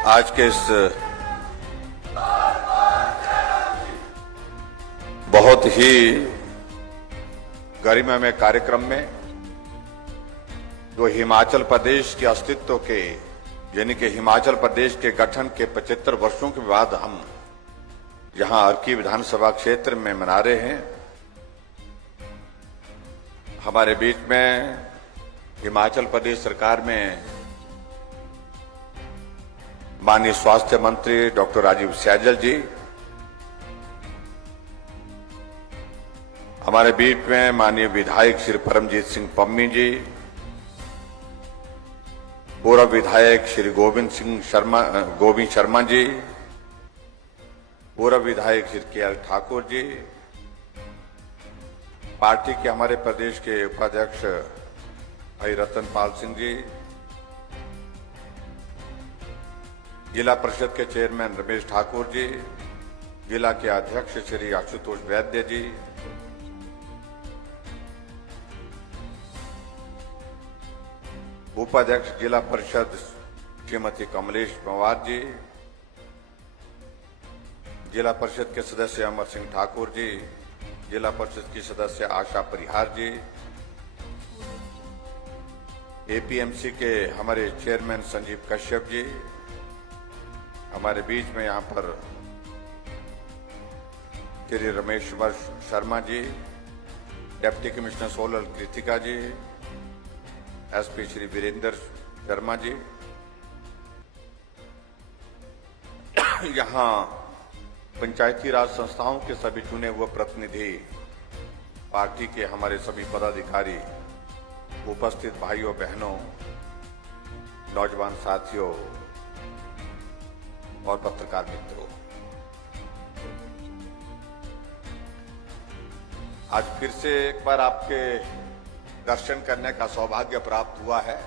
आज के इस बहुत ही गरिमामय कार्यक्रम में जो हिमाचल प्रदेश के अस्तित्व के यानी कि हिमाचल प्रदेश के गठन के 75 वर्षों के बाद हम यहां अर्की विधानसभा क्षेत्र में मना रहे हैं। हमारे बीच में हिमाचल प्रदेश सरकार में माननीय स्वास्थ्य मंत्री डॉक्टर राजीव सैजल जी, हमारे बीच में माननीय विधायक श्री परमजीत सिंह पम्मी जी, पूर्व विधायक श्री गोविंद शर्मा जी, पूर्व विधायक श्री के.एल. ठाकुर जी, पार्टी के हमारे प्रदेश के उपाध्यक्ष भाई रतनपाल सिंह जी, जिला परिषद के चेयरमैन रमेश ठाकुर जी, जिला के अध्यक्ष श्री आशुतोष वैद्य जी, उपाध्यक्ष जिला परिषद श्रीमती कमलेश पवार जी, जिला परिषद के सदस्य अमर सिंह ठाकुर जी, जिला परिषद की सदस्य आशा परिहार जी, एपीएमसी के हमारे चेयरमैन संजीव कश्यप जी, हमारे बीच में यहां पर Shri Ramesh Sharma ji, deputy commissioner solar Kritika जी, एसपी श्री वीरेंद्र शर्मा जी, यहां पंचायती राज संस्थाओं के सभी चुने हुए प्रतिनिधि, पार्टी के हमारे सभी पदाधिकारी, उपस्थित भाइयों बहनों, नौजवान साथियों और पत्रकार मित्रों, आज फिर से एक बार आपके दर्शन करने का सौभाग्य प्राप्त हुआ है।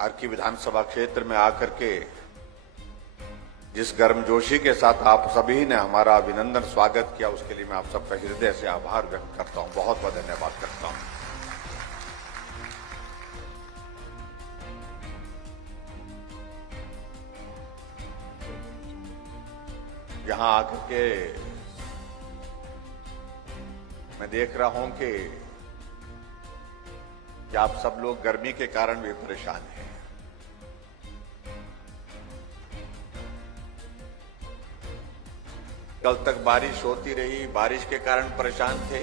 अर्की विधानसभा क्षेत्र में आकर के जिस गर्मजोशी के साथ आप सभी ने हमारा अभिनंदन स्वागत किया, उसके लिए मैं आप सबका हृदय से आभार व्यक्त करता हूं, बहुत बहुत धन्यवाद करता हूं। यहां आकर के मैं देख रहा हूं कि आप सब लोग गर्मी के कारण भी परेशान हैं। कल तक बारिश होती रही, बारिश के कारण परेशान थे।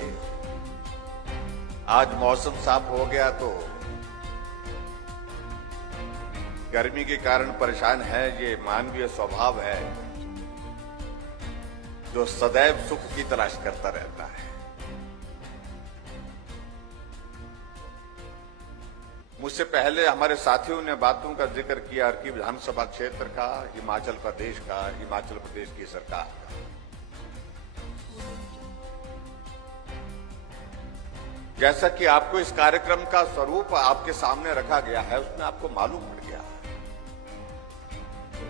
आज मौसम साफ हो गया तो गर्मी के कारण परेशान है। ये मानवीय स्वभाव है जो सदैव सुख की तलाश करता रहता है। मुझसे पहले हमारे साथियों ने बातों का जिक्र किया अर्की विधानसभा क्षेत्र का, हिमाचल प्रदेश का, हिमाचल प्रदेश की सरकार का। जैसा कि आपको इस कार्यक्रम का स्वरूप आपके सामने रखा गया है, उसमें आपको मालूम पड़ गया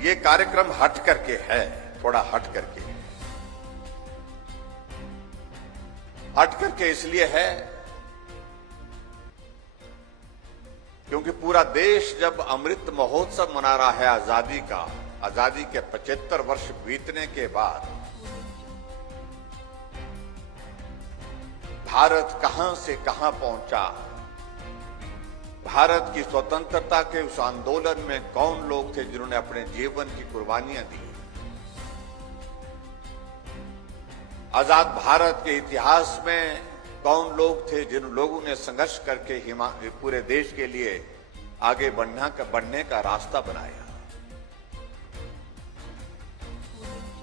ये कार्यक्रम हट करके है, थोड़ा हट करके इसलिए है क्योंकि पूरा देश जब अमृत महोत्सव मना रहा है आजादी का, आजादी के 75 वर्ष बीतने के बाद भारत कहां से कहां पहुंचा, भारत की स्वतंत्रता के उस आंदोलन में कौन लोग थे जिन्होंने अपने जीवन की कुर्बानियां दी, आजाद भारत के इतिहास में कौन लोग थे जिन लोगों ने संघर्ष करके पूरे देश के लिए आगे बढ़ने का रास्ता बनाया।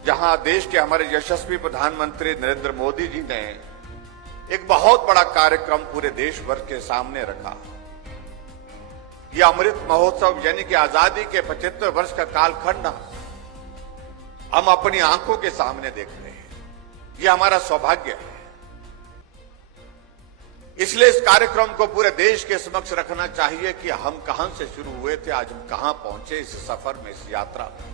जहां देश के हमारे यशस्वी प्रधानमंत्री नरेंद्र मोदी जी ने एक बहुत बड़ा कार्यक्रम पूरे देश भर के सामने रखा। यह अमृत महोत्सव यानी कि आजादी के 75 वर्ष का कालखंड हम अपनी आंखों के सामने देख रहे हैं। यह हमारा सौभाग्य है। इसलिए इस कार्यक्रम को पूरे देश के समक्ष रखना चाहिए कि हम कहां से शुरू हुए थे, आज हम कहां पहुंचे इस सफर में, इस यात्रा में।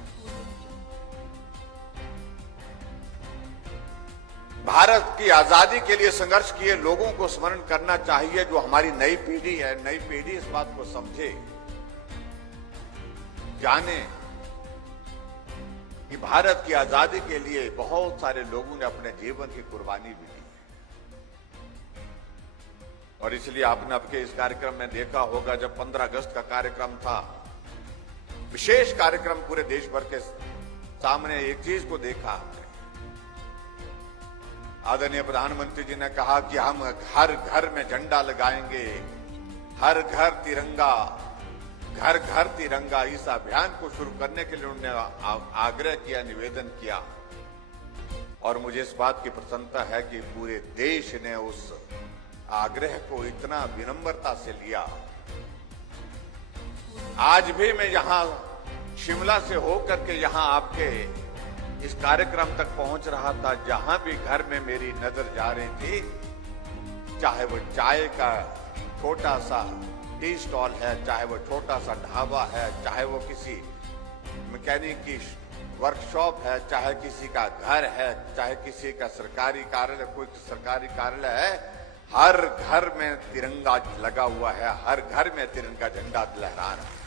भारत की आजादी के लिए संघर्ष किए लोगों को स्मरण करना चाहिए। जो हमारी नई पीढ़ी है, नई पीढ़ी इस बात को समझे जाने कि भारत की आजादी के लिए बहुत सारे लोगों ने अपने जीवन की कुर्बानी भी दी और इसलिए आपने आपके इस कार्यक्रम में देखा होगा जब 15 अगस्त का कार्यक्रम था, विशेष कार्यक्रम पूरे देश भर के सामने एक चीज को देखा आपने। आदरणीय प्रधानमंत्री जी ने कहा कि हम हर घर में झंडा लगाएंगे, हर घर तिरंगा, घर घर तिरंगा। इस अभियान को शुरू करने के लिए उन्होंने आग्रह किया, निवेदन किया और मुझे इस बात की प्रसन्नता है कि पूरे देश ने उस आग्रह को इतना विनम्रता से लिया। आज भी मैं यहां शिमला से होकर के यहां आपके इस कार्यक्रम तक पहुंच रहा था, जहां भी घर में मेरी नजर जा रही थी, चाहे वो चाय का छोटा सा टी स्टॉल है, चाहे वो छोटा सा ढाबा है, चाहे वो किसी मैकेनिक की वर्कशॉप है, चाहे किसी का घर है, चाहे किसी का सरकारी कार्यालय, कोई सरकारी कार्यालय है, हर घर में तिरंगा लगा हुआ है, हर घर में तिरंगा झंडा लहरा रहा है।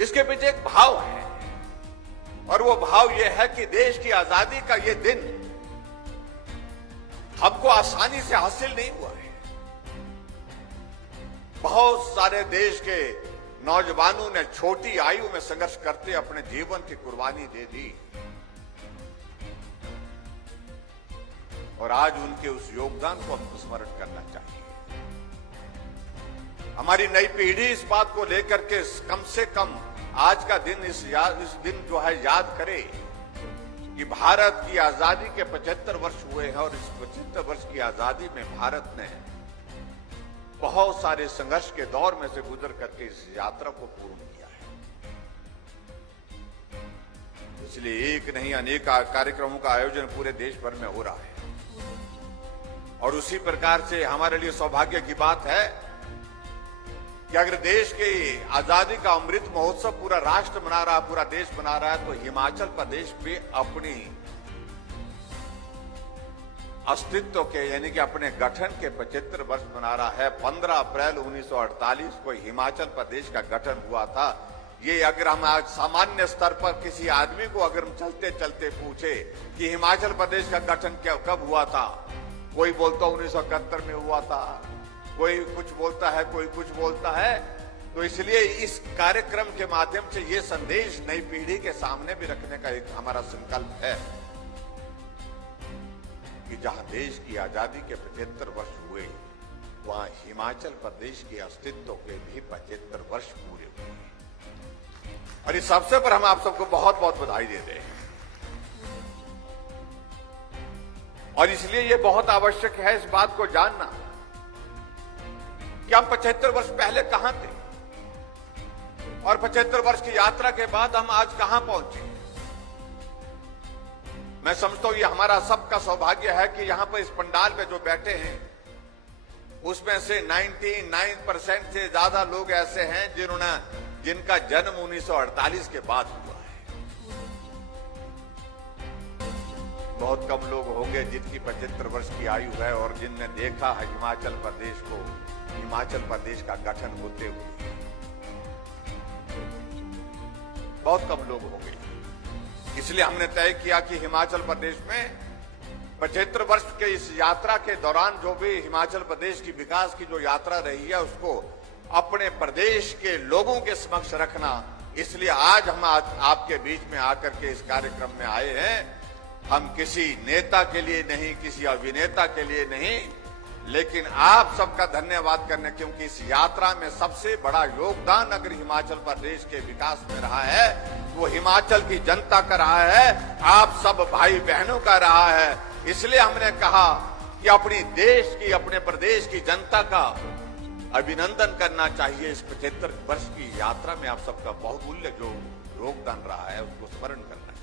इसके पीछे एक भाव है और वो भाव ये है कि देश की आजादी का ये दिन हमको आसानी से हासिल नहीं हुआ है। बहुत सारे देश के नौजवानों ने छोटी आयु में संघर्ष करते अपने जीवन की कुर्बानी दे दी और आज उनके उस योगदान को हमको स्मरण करना चाहिए। हमारी नई पीढ़ी इस बात को लेकर के कम से कम आज का दिन इस दिन जो है याद करे कि भारत की आजादी के 75 वर्ष हुए हैं और इस 75 वर्ष की आजादी में भारत ने बहुत सारे संघर्ष के दौर में से गुजर करके इस यात्रा को पूर्ण किया है। इसलिए एक नहीं अनेक कार्यक्रमों का आयोजन पूरे देश भर में हो रहा है और उसी प्रकार से हमारे लिए सौभाग्य की बात है कि अगर देश के आजादी का अमृत महोत्सव पूरा राष्ट्र मना रहा, पूरा देश मना रहा है, तो हिमाचल प्रदेश भी अपनी अस्तित्व के यानी कि अपने गठन के 75 वर्ष मना रहा है। 15 अप्रैल 1948 को हिमाचल प्रदेश का गठन हुआ था। ये अगर हम आज सामान्य स्तर पर किसी आदमी को अगर हम चलते चलते पूछे कि हिमाचल प्रदेश का गठन कब हुआ था, कोई बोलता 1971 में हुआ था, कोई कुछ बोलता है, कोई कुछ बोलता है। तो इसलिए इस कार्यक्रम के माध्यम से ये संदेश नई पीढ़ी के सामने भी रखने का एक हमारा संकल्प है कि जहां देश की आजादी के 75 वर्ष हुए, वहां हिमाचल प्रदेश के अस्तित्व के भी 75 वर्ष पूरे हुए और इस अवसर पर हम आप सबको बहुत बहुत बधाई देते हैं। और इसलिए यह बहुत आवश्यक है इस बात को जानना कि हम 75 वर्ष पहले कहां थे और 75 वर्ष की यात्रा के बाद हम आज कहां पहुंचे। मैं समझता हूं ये हमारा सबका सौभाग्य है कि यहां पर इस पंडाल में जो बैठे हैं उसमें से 99% से ज्यादा लोग ऐसे हैं जिनका जन्म 1948 के बाद हुआ है। बहुत कम लोग होंगे जिनकी 75 वर्ष की आयु है और जिनने देखा है हिमाचल प्रदेश को, हिमाचल प्रदेश का गठन होते हुए। बहुत कम लोग होंगे। इसलिए हमने तय किया कि हिमाचल प्रदेश में 75 वर्ष के इस यात्रा के दौरान जो भी हिमाचल प्रदेश की विकास की जो यात्रा रही है उसको अपने प्रदेश के लोगों के समक्ष रखना। इसलिए आज हम आपके बीच में आकर के इस कार्यक्रम में आए हैं। हम किसी नेता के लिए नहीं, किसी अभिनेता के लिए नहीं, लेकिन आप सबका धन्यवाद करने, क्योंकि इस यात्रा में सबसे बड़ा योगदान अगर हिमाचल प्रदेश के विकास में रहा है वो हिमाचल की जनता का रहा है, आप सब भाई बहनों का रहा है। इसलिए हमने कहा कि अपनी देश की, अपने प्रदेश की जनता का अभिनंदन करना चाहिए। इस 75 वर्ष की यात्रा में आप सबका बहुमूल्य जो योगदान रहा है उसको स्मरण करना चाहिए।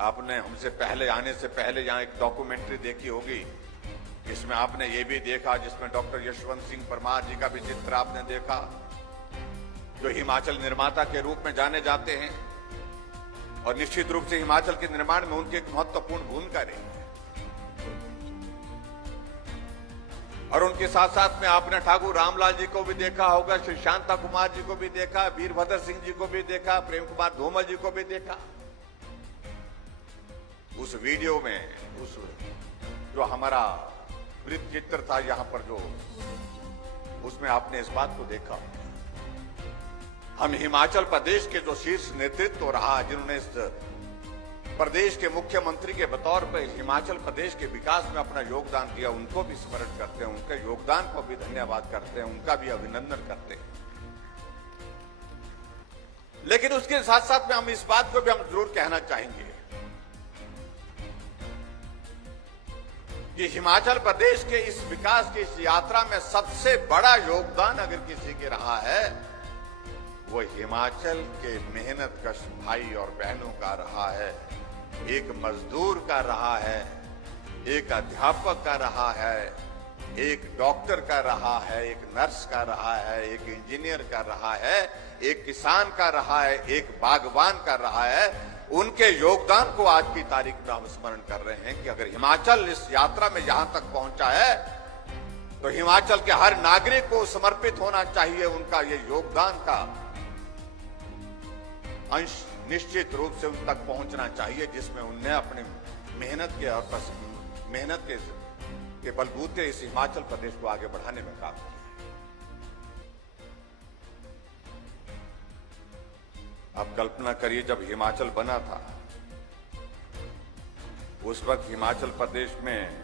आपने हमसे पहले आने से पहले यहाँ एक डॉक्यूमेंट्री देखी होगी, इसमें आपने ये भी देखा जिसमें डॉक्टर यशवंत सिंह परमार जी का भी चित्र आपने देखा, जो हिमाचल निर्माता के रूप में जाने जाते हैं और निश्चित रूप से हिमाचल के निर्माण में उनकी एक महत्वपूर्ण भूमिका रही है। और उनके साथ साथ में आपने ठाकुर रामलाल जी को भी देखा होगा, श्री शांता कुमार जी को भी देखा, वीरभद्र सिंह जी को भी देखा, प्रेम कुमार धूमल जी को भी देखा। उस वीडियो में उस जो हमारा वृत्त चित्र था यहां पर जो, उसमें आपने इस बात को देखा। हम हिमाचल प्रदेश के जो शीर्ष नेतृत्व रहा, जिन्होंने इस प्रदेश के मुख्यमंत्री के बतौर पर हिमाचल प्रदेश के विकास में अपना योगदान दिया, उनको भी स्मरण करते हैं, उनके योगदान को भी धन्यवाद करते हैं, उनका भी अभिनंदन करते हैं। लेकिन उसके साथ साथ में हम इस बात को भी हम जरूर कहना चाहेंगे कि हिमाचल प्रदेश के इस विकास की इस यात्रा में सबसे बड़ा योगदान अगर किसी के रहा है, वो हिमाचल के मेहनतकश भाई और बहनों का रहा है। एक मजदूर का रहा है, एक अध्यापक का रहा है, एक डॉक्टर का रहा है, एक नर्स का रहा है, एक इंजीनियर का रहा है, एक किसान का रहा है, एक बागवान का रहा है। उनके योगदान को आज की तारीख में हम स्मरण कर रहे हैं कि अगर हिमाचल इस यात्रा में यहां तक पहुंचा है तो हिमाचल के हर नागरिक को समर्पित होना चाहिए। उनका ये योगदान का अंश निश्चित रूप से उन तक पहुंचना चाहिए, जिसमें उनने अपनी मेहनत के और मेहनत के बलबूते इस हिमाचल प्रदेश को आगे बढ़ाने में काम किया। आप कल्पना करिए, जब हिमाचल बना था उस वक्त हिमाचल प्रदेश में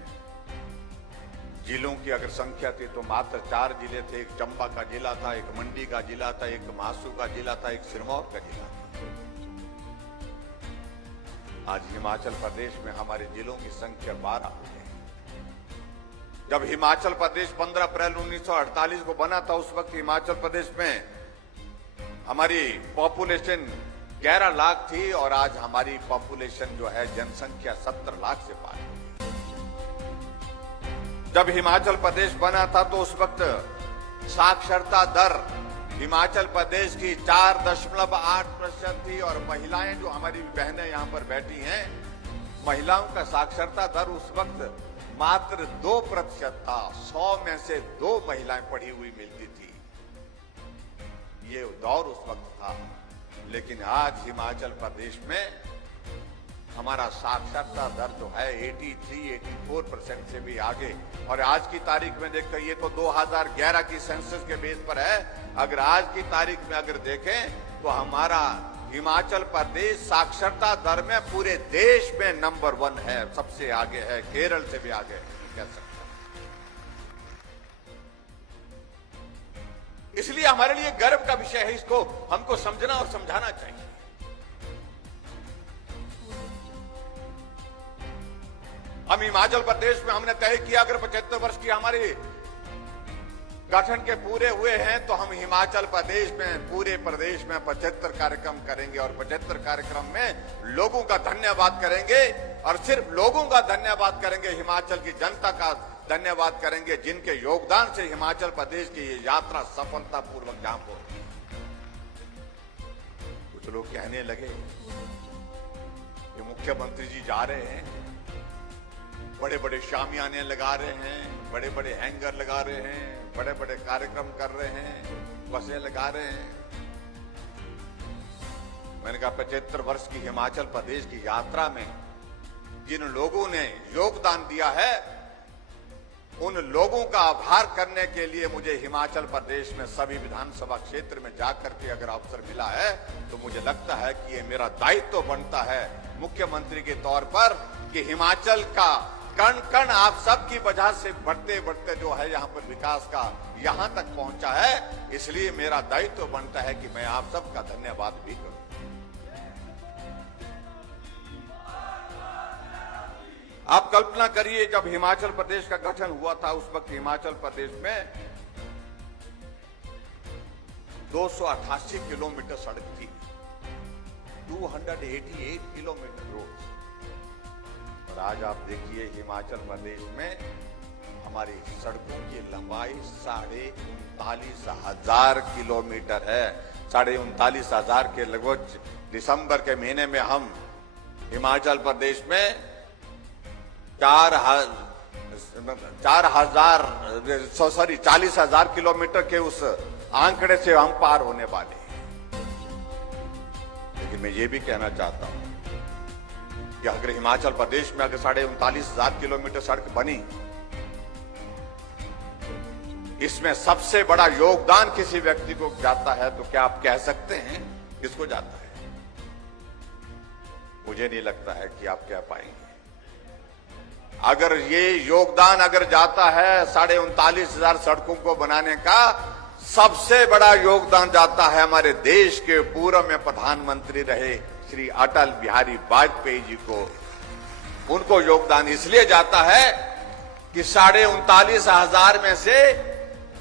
जिलों की अगर संख्या थी तो मात्र 4 जिले थे। एक चंबा का जिला था, एक मंडी का जिला था, एक मासू का जिला था, एक सिरमौर का जिला था। आज हिमाचल प्रदेश में हमारे जिलों की संख्या 12 हो गई। जब हिमाचल प्रदेश 15 अप्रैल 1948 को बना था, उस वक्त हिमाचल प्रदेश में हमारी पॉपुलेशन 11 लाख थी और आज हमारी पॉपुलेशन जो है जनसंख्या 70 लाख से पार हो गई। जब हिमाचल प्रदेश बना था तो उस वक्त साक्षरता दर हिमाचल प्रदेश की 4.8% थी और महिलाएं, जो हमारी बहनें यहां पर बैठी हैं, महिलाओं का साक्षरता दर उस वक्त मात्र 2% था। 100 में से 2 महिलाएं पढ़ी हुई मिलती थी। ये दौर उस वक्त था। लेकिन आज हिमाचल प्रदेश में हमारा साक्षरता दर जो है 83-84% से भी आगे। और आज की तारीख में देखकर, ये तो 2011 की सेंसस के बेस पर है, अगर आज की तारीख में अगर देखें तो हमारा हिमाचल प्रदेश साक्षरता दर में पूरे देश में नंबर 1 है, सबसे आगे है, केरल से भी आगे कह सकते हैं। इसलिए हमारे लिए गर्व का विषय है, इसको हमको समझना और समझाना चाहिए। हम हिमाचल प्रदेश में हमने तय किया अगर 75 वर्ष की हमारी गठन के पूरे हुए हैं तो हम हिमाचल प्रदेश में, पूरे प्रदेश में 75 कार्यक्रम करेंगे और 75 कार्यक्रम में लोगों का धन्यवाद करेंगे। और सिर्फ लोगों का धन्यवाद करेंगे, हिमाचल की जनता का धन्यवाद करेंगे, जिनके योगदान से हिमाचल प्रदेश की ये यात्रा सफलतापूर्वक जहां पहुंची। कुछ लोग कहने लगे कि मुख्यमंत्री जी जा रहे हैं, बड़े बड़े शामियाने लगा रहे हैं, बड़े बड़े हैंगर लगा रहे हैं, बड़े बड़े कार्यक्रम कर रहे हैं, बसें लगा रहे हैं। मैंने कहा 75 वर्ष की हिमाचल प्रदेश की यात्रा में जिन लोगों ने योगदान दिया है, उन लोगों का आभार करने के लिए मुझे हिमाचल प्रदेश में सभी विधानसभा क्षेत्र में जाकर के अगर अवसर मिला है तो मुझे लगता है कि ये मेरा दायित्व बनता है मुख्यमंत्री के तौर पर कि हिमाचल का कण कण आप सबकी वजह से बढ़ते बढ़ते जो है यहाँ पर विकास का यहां तक पहुंचा है। इसलिए मेरा दायित्व बनता है कि मैं आप सबका धन्यवाद भी करूं। आप कल्पना करिए, जब हिमाचल प्रदेश का गठन हुआ था उस वक्त हिमाचल प्रदेश में 288 किलोमीटर सड़क थी, 288 किलोमीटर रोड। और आज आप देखिए हिमाचल प्रदेश में हमारी सड़कों की लंबाई 39,500 किलोमीटर है। 39,500 के लगभग दिसंबर के महीने में हम हिमाचल प्रदेश में 40,000 किलोमीटर के उस आंकड़े से हम पार होने वाले हैं। लेकिन मैं ये भी कहना चाहता हूं कि अगर हिमाचल प्रदेश में अगर 39,500 किलोमीटर सड़क बनी, इसमें सबसे बड़ा योगदान किसी व्यक्ति को जाता है, तो क्या आप कह सकते हैं किसको जाता है? मुझे नहीं लगता है कि आप कह पाएंगे। अगर ये योगदान अगर जाता है 39,500 सड़कों को बनाने का, सबसे बड़ा योगदान जाता है हमारे देश के पूर्व में प्रधानमंत्री रहे श्री अटल बिहारी वाजपेयी जी को। उनको योगदान इसलिए जाता है कि 39,500 में से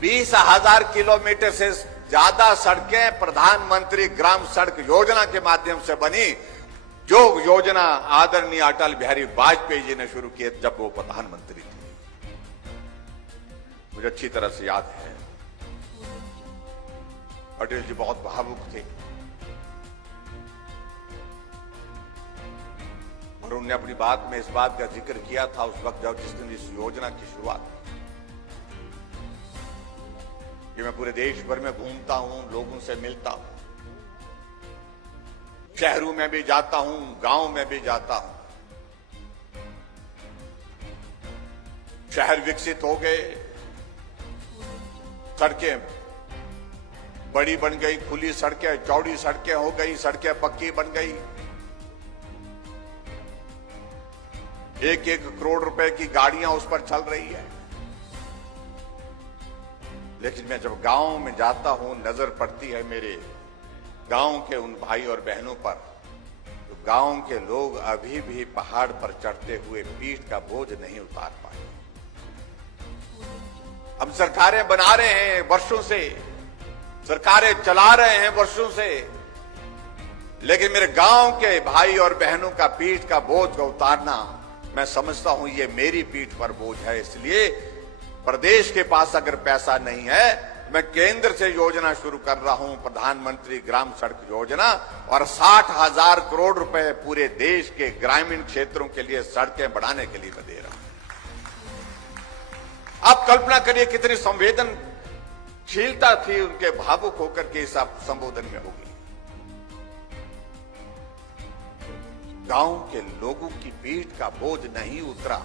20,000 किलोमीटर से ज्यादा सड़कें प्रधानमंत्री ग्राम सड़क योजना के माध्यम से बनी, जो योजना आदरणीय अटल बिहारी वाजपेयी जी ने शुरू की जब वो प्रधानमंत्री थे। मुझे अच्छी तरह से याद है, अटल जी बहुत भावुक थे और उन्होंने अपनी बात में इस बात का जिक्र किया था उस वक्त जब जिस दिन इस योजना की शुरुआत हुई। कि मैं पूरे देश भर में घूमता हूं, लोगों से मिलता हूं, शहरों में भी जाता हूं, गांव में भी जाता हूं। शहर विकसित हो गए, सड़कें बड़ी बन गई, खुली सड़कें, चौड़ी सड़कें हो गई, सड़कें पक्की बन गई। 1-1 करोड़ रुपए की गाड़ियां उस पर चल रही है। लेकिन मैं जब गांव में जाता हूं, नजर पड़ती है मेरे गांव के उन भाई और बहनों पर, तो गांव के लोग अभी भी पहाड़ पर चढ़ते हुए पीठ का बोझ नहीं उतार पाए। हम सरकारें बना रहे हैं वर्षों से, सरकारें चला रहे हैं वर्षों से, लेकिन मेरे गांव के भाई और बहनों का पीठ का बोझ को उतारना, मैं समझता हूं ये मेरी पीठ पर बोझ है। इसलिए प्रदेश के पास अगर पैसा नहीं है, मैं केंद्र से योजना शुरू कर रहा हूं, प्रधानमंत्री ग्राम सड़क योजना, और 60,000 करोड़ रुपए पूरे देश के ग्रामीण क्षेत्रों के लिए सड़कें बढ़ाने के लिए मैं दे रहा हूं। आप कल्पना करिए कितनी संवेदनशीलता थी उनके, भावुक होकर के इस संबोधन में होगी। गांव के लोगों की पीठ का बोझ नहीं उतरा,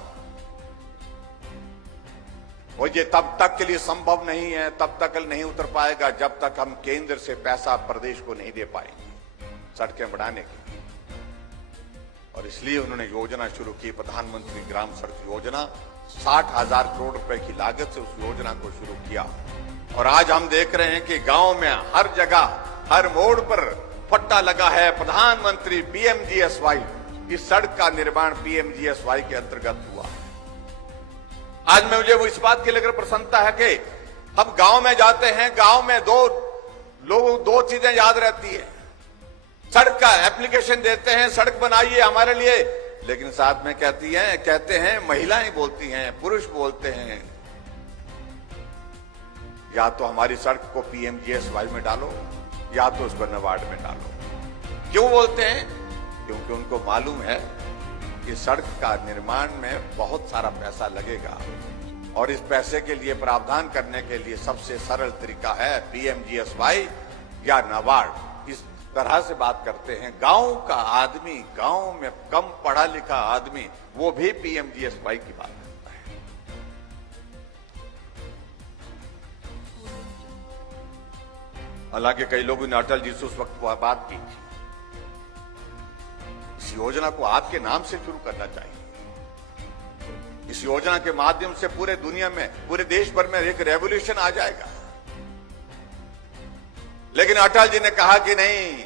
और ये तब तक के लिए संभव नहीं है, तब तक नहीं उतर पाएगा जब तक हम केंद्र से पैसा प्रदेश को नहीं दे पाएंगे सड़कें बढ़ाने की। और इसलिए उन्होंने योजना शुरू की, प्रधानमंत्री ग्राम सड़क योजना। 60,000 करोड़ रुपए की लागत से उस योजना को शुरू किया, और आज हम देख रहे हैं कि गांव में हर जगह, हर मोड़ पर पट्टा लगा है प्रधानमंत्री PMGSY। इस सड़क का निर्माण PMGSY के अंतर्गत हुआ। आज में मुझे वो इस बात के लेकर प्रसन्नता है कि हम गांव में जाते हैं, गांव में दो चीजें याद रहती है। सड़क का एप्लीकेशन देते हैं, सड़क बनाइए हमारे लिए, लेकिन साथ में कहते हैं महिलाएं बोलती हैं, पुरुष बोलते हैं, या तो हमारी सड़क को PMGSY में डालो या तो उसको नाबार्ड में डालो। क्यों बोलते हैं? क्योंकि उनको मालूम है कि सड़क का निर्माण में बहुत सारा पैसा लगेगा, और इस पैसे के लिए प्रावधान करने के लिए सबसे सरल तरीका है PMGSY या नाबार्ड। इस तरह से बात करते हैं। गांव का आदमी, गांव में कम पढ़ा लिखा आदमी, वो भी PMGSY की बात करता है। हालांकि कई लोगों ने अटल जी से उस वक्त बात की थी, इस योजना को आपके नाम से शुरू करना चाहिए। इस योजना के माध्यम से पूरे दुनिया में, पूरे देश भर में एक रेवोल्यूशन आ जाएगा। लेकिन अटल जी ने कहा कि नहीं,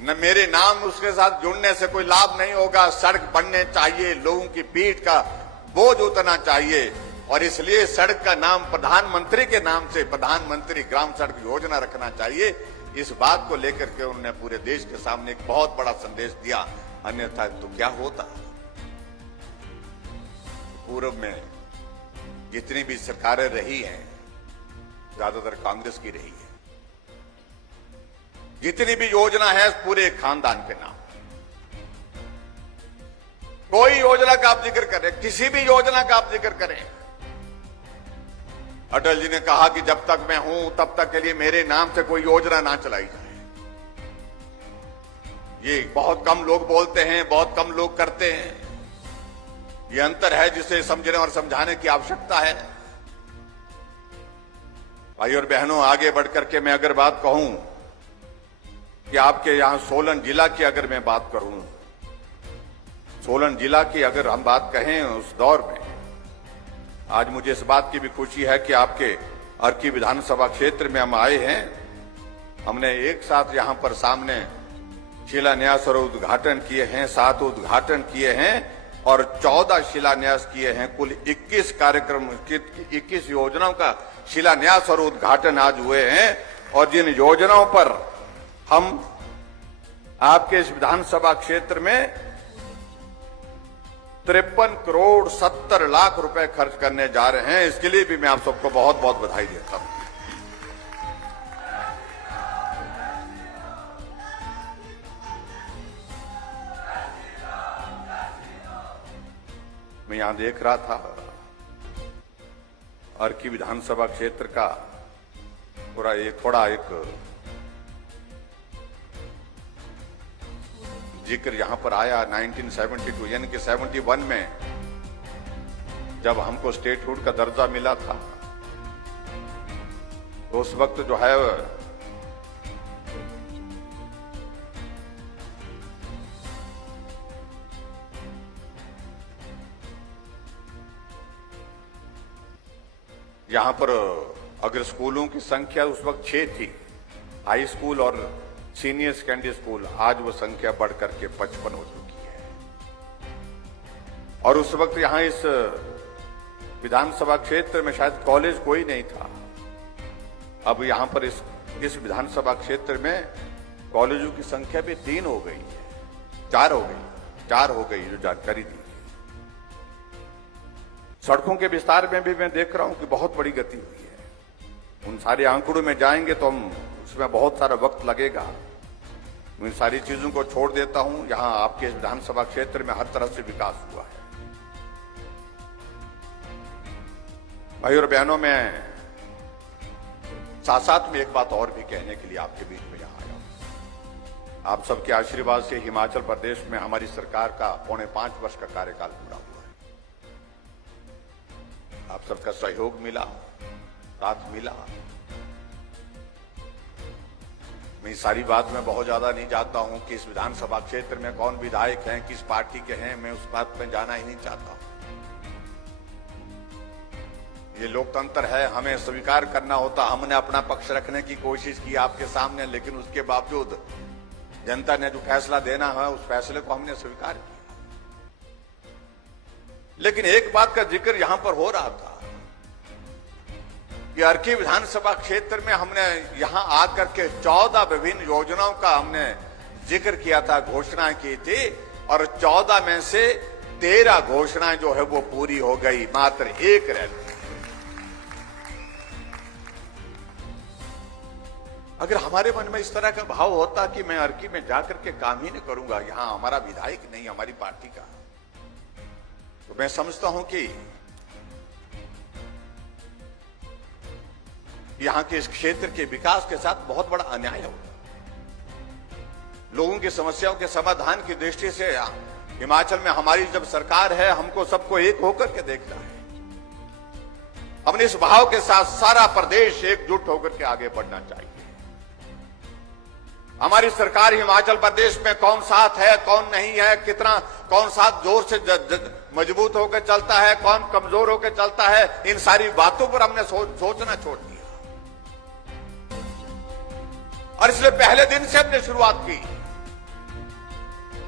न मेरे नाम उसके साथ जुड़ने से कोई लाभ नहीं होगा, सड़क बनने चाहिए, लोगों की पीठ का बोझ उतरना चाहिए, और इसलिए सड़क का नाम प्रधानमंत्री के नाम से प्रधानमंत्री ग्राम सड़क योजना रखना चाहिए। इस बात को लेकर के उन्होंने पूरे देश के सामने एक बहुत बड़ा संदेश दिया। अन्यथा तो क्या होता, पूर्व में जितनी भी सरकारें रही हैं, ज्यादातर कांग्रेस की रही है। जितनी भी योजना है पूरे खानदान के नाम, कोई योजना का आप जिक्र करें, किसी भी योजना का आप जिक्र करें, अटल जी ने कहा कि जब तक मैं हूं तब तक के लिए मेरे नाम से कोई योजना ना चलाई जाए। ये बहुत कम लोग बोलते हैं, बहुत कम लोग करते हैं। ये अंतर है जिसे समझने और समझाने की आवश्यकता है। भाई और बहनों, आगे बढ़कर के मैं अगर बात कहूं कि आपके यहां सोलन जिला की अगर मैं बात करूं, सोलन जिला की अगर हम बात कहें उस दौर में, आज मुझे इस बात की भी खुशी है कि आपके अर्की विधानसभा क्षेत्र में हम आए हैं। हमने एक साथ यहां पर सामने शिलान्यास और उद्घाटन किए हैं, 7 उद्घाटन किए हैं और 14 शिलान्यास किए हैं। कुल 21 कार्यक्रम, 21 योजनाओं का शिलान्यास और उद्घाटन आज हुए हैं। और जिन योजनाओं पर हम आपके इस विधानसभा क्षेत्र में 53 करोड़ 70 लाख रुपए खर्च करने जा रहे हैं, इसके लिए भी मैं आप सबको बहुत बहुत बधाई देता हूं। मैं यहां देख रहा था अर्की विधानसभा क्षेत्र का पूरा एक जिक्र यहां पर आया 1972 यानी कि 71 में जब हमको स्टेटहुड का दर्जा मिला था, तो उस वक्त जो है यहां पर अगर स्कूलों की संख्या उस वक्त 6 थी, हाई स्कूल और सीनियर सेकेंडरी स्कूल, आज वो संख्या बढ़कर के 55 हो चुकी है। और उस वक्त यहां इस विधानसभा क्षेत्र में शायद कॉलेज कोई नहीं था। अब यहां पर इस विधानसभा क्षेत्र में कॉलेजों की संख्या भी 3 हो गई है, 4 हो गई जो जानकारी दी। सड़कों के विस्तार में भी मैं देख रहा हूं कि बहुत बड़ी गति हुई है। उन सारे आंकड़ों में जाएंगे तो हम उसमें बहुत सारा वक्त लगेगा। मैं सारी चीजों को छोड़ देता हूं। यहां आपके विधानसभा क्षेत्र में हर तरह से विकास हुआ है। भाई और बहनों, मैं साथ साथ में एक बात और भी कहने के लिए आपके बीच में यहां आया हूं। आप सबके आशीर्वाद से हिमाचल प्रदेश में हमारी सरकार का 5.25 वर्ष का कार्यकाल पूरा हुआ है। आप सबका सहयोग मिला, साथ मिला। मैं सारी बात में बहुत ज्यादा नहीं चाहता हूं कि इस विधानसभा क्षेत्र में कौन विधायक हैं, किस पार्टी के हैं, मैं उस बात में जाना ही नहीं चाहता हूं। ये लोकतंत्र है, हमें स्वीकार करना होता। हमने अपना पक्ष रखने की कोशिश की आपके सामने, लेकिन उसके बावजूद जनता ने जो फैसला देना है उस फैसले को हमने स्वीकार किया। लेकिन एक बात का जिक्र यहां पर हो रहा था कि अर्की विधानसभा क्षेत्र में हमने यहां आकर के 14 विभिन्न योजनाओं का हमने जिक्र किया था, घोषणाएं की थी, और 14 में से 13 घोषणाएं जो है वो पूरी हो गई, मात्र 1 रह गई। अगर हमारे मन में इस तरह का भाव होता कि मैं अर्की में जाकर के काम ही नहीं करूंगा, यहां हमारा विधायक नहीं, हमारी पार्टी का, तो मैं समझता हूं कि यहां के इस क्षेत्र के विकास के साथ बहुत बड़ा अन्याय होगा। लोगों की समस्याओं के समाधान की दृष्टि से हिमाचल में हमारी जब सरकार है, हमको सबको एक होकर के देखना है। हमने इस भाव के साथ सारा प्रदेश एकजुट होकर के आगे बढ़ना चाहिए। हमारी सरकार हिमाचल प्रदेश में कौन साथ है, कौन नहीं है, कितना कौन साथ जोर से मजबूत होकर चलता है, कौन कमजोर होकर चलता है, इन सारी बातों पर हमने सोचना छोड़ दिया। और इसलिए पहले दिन से हमने शुरुआत की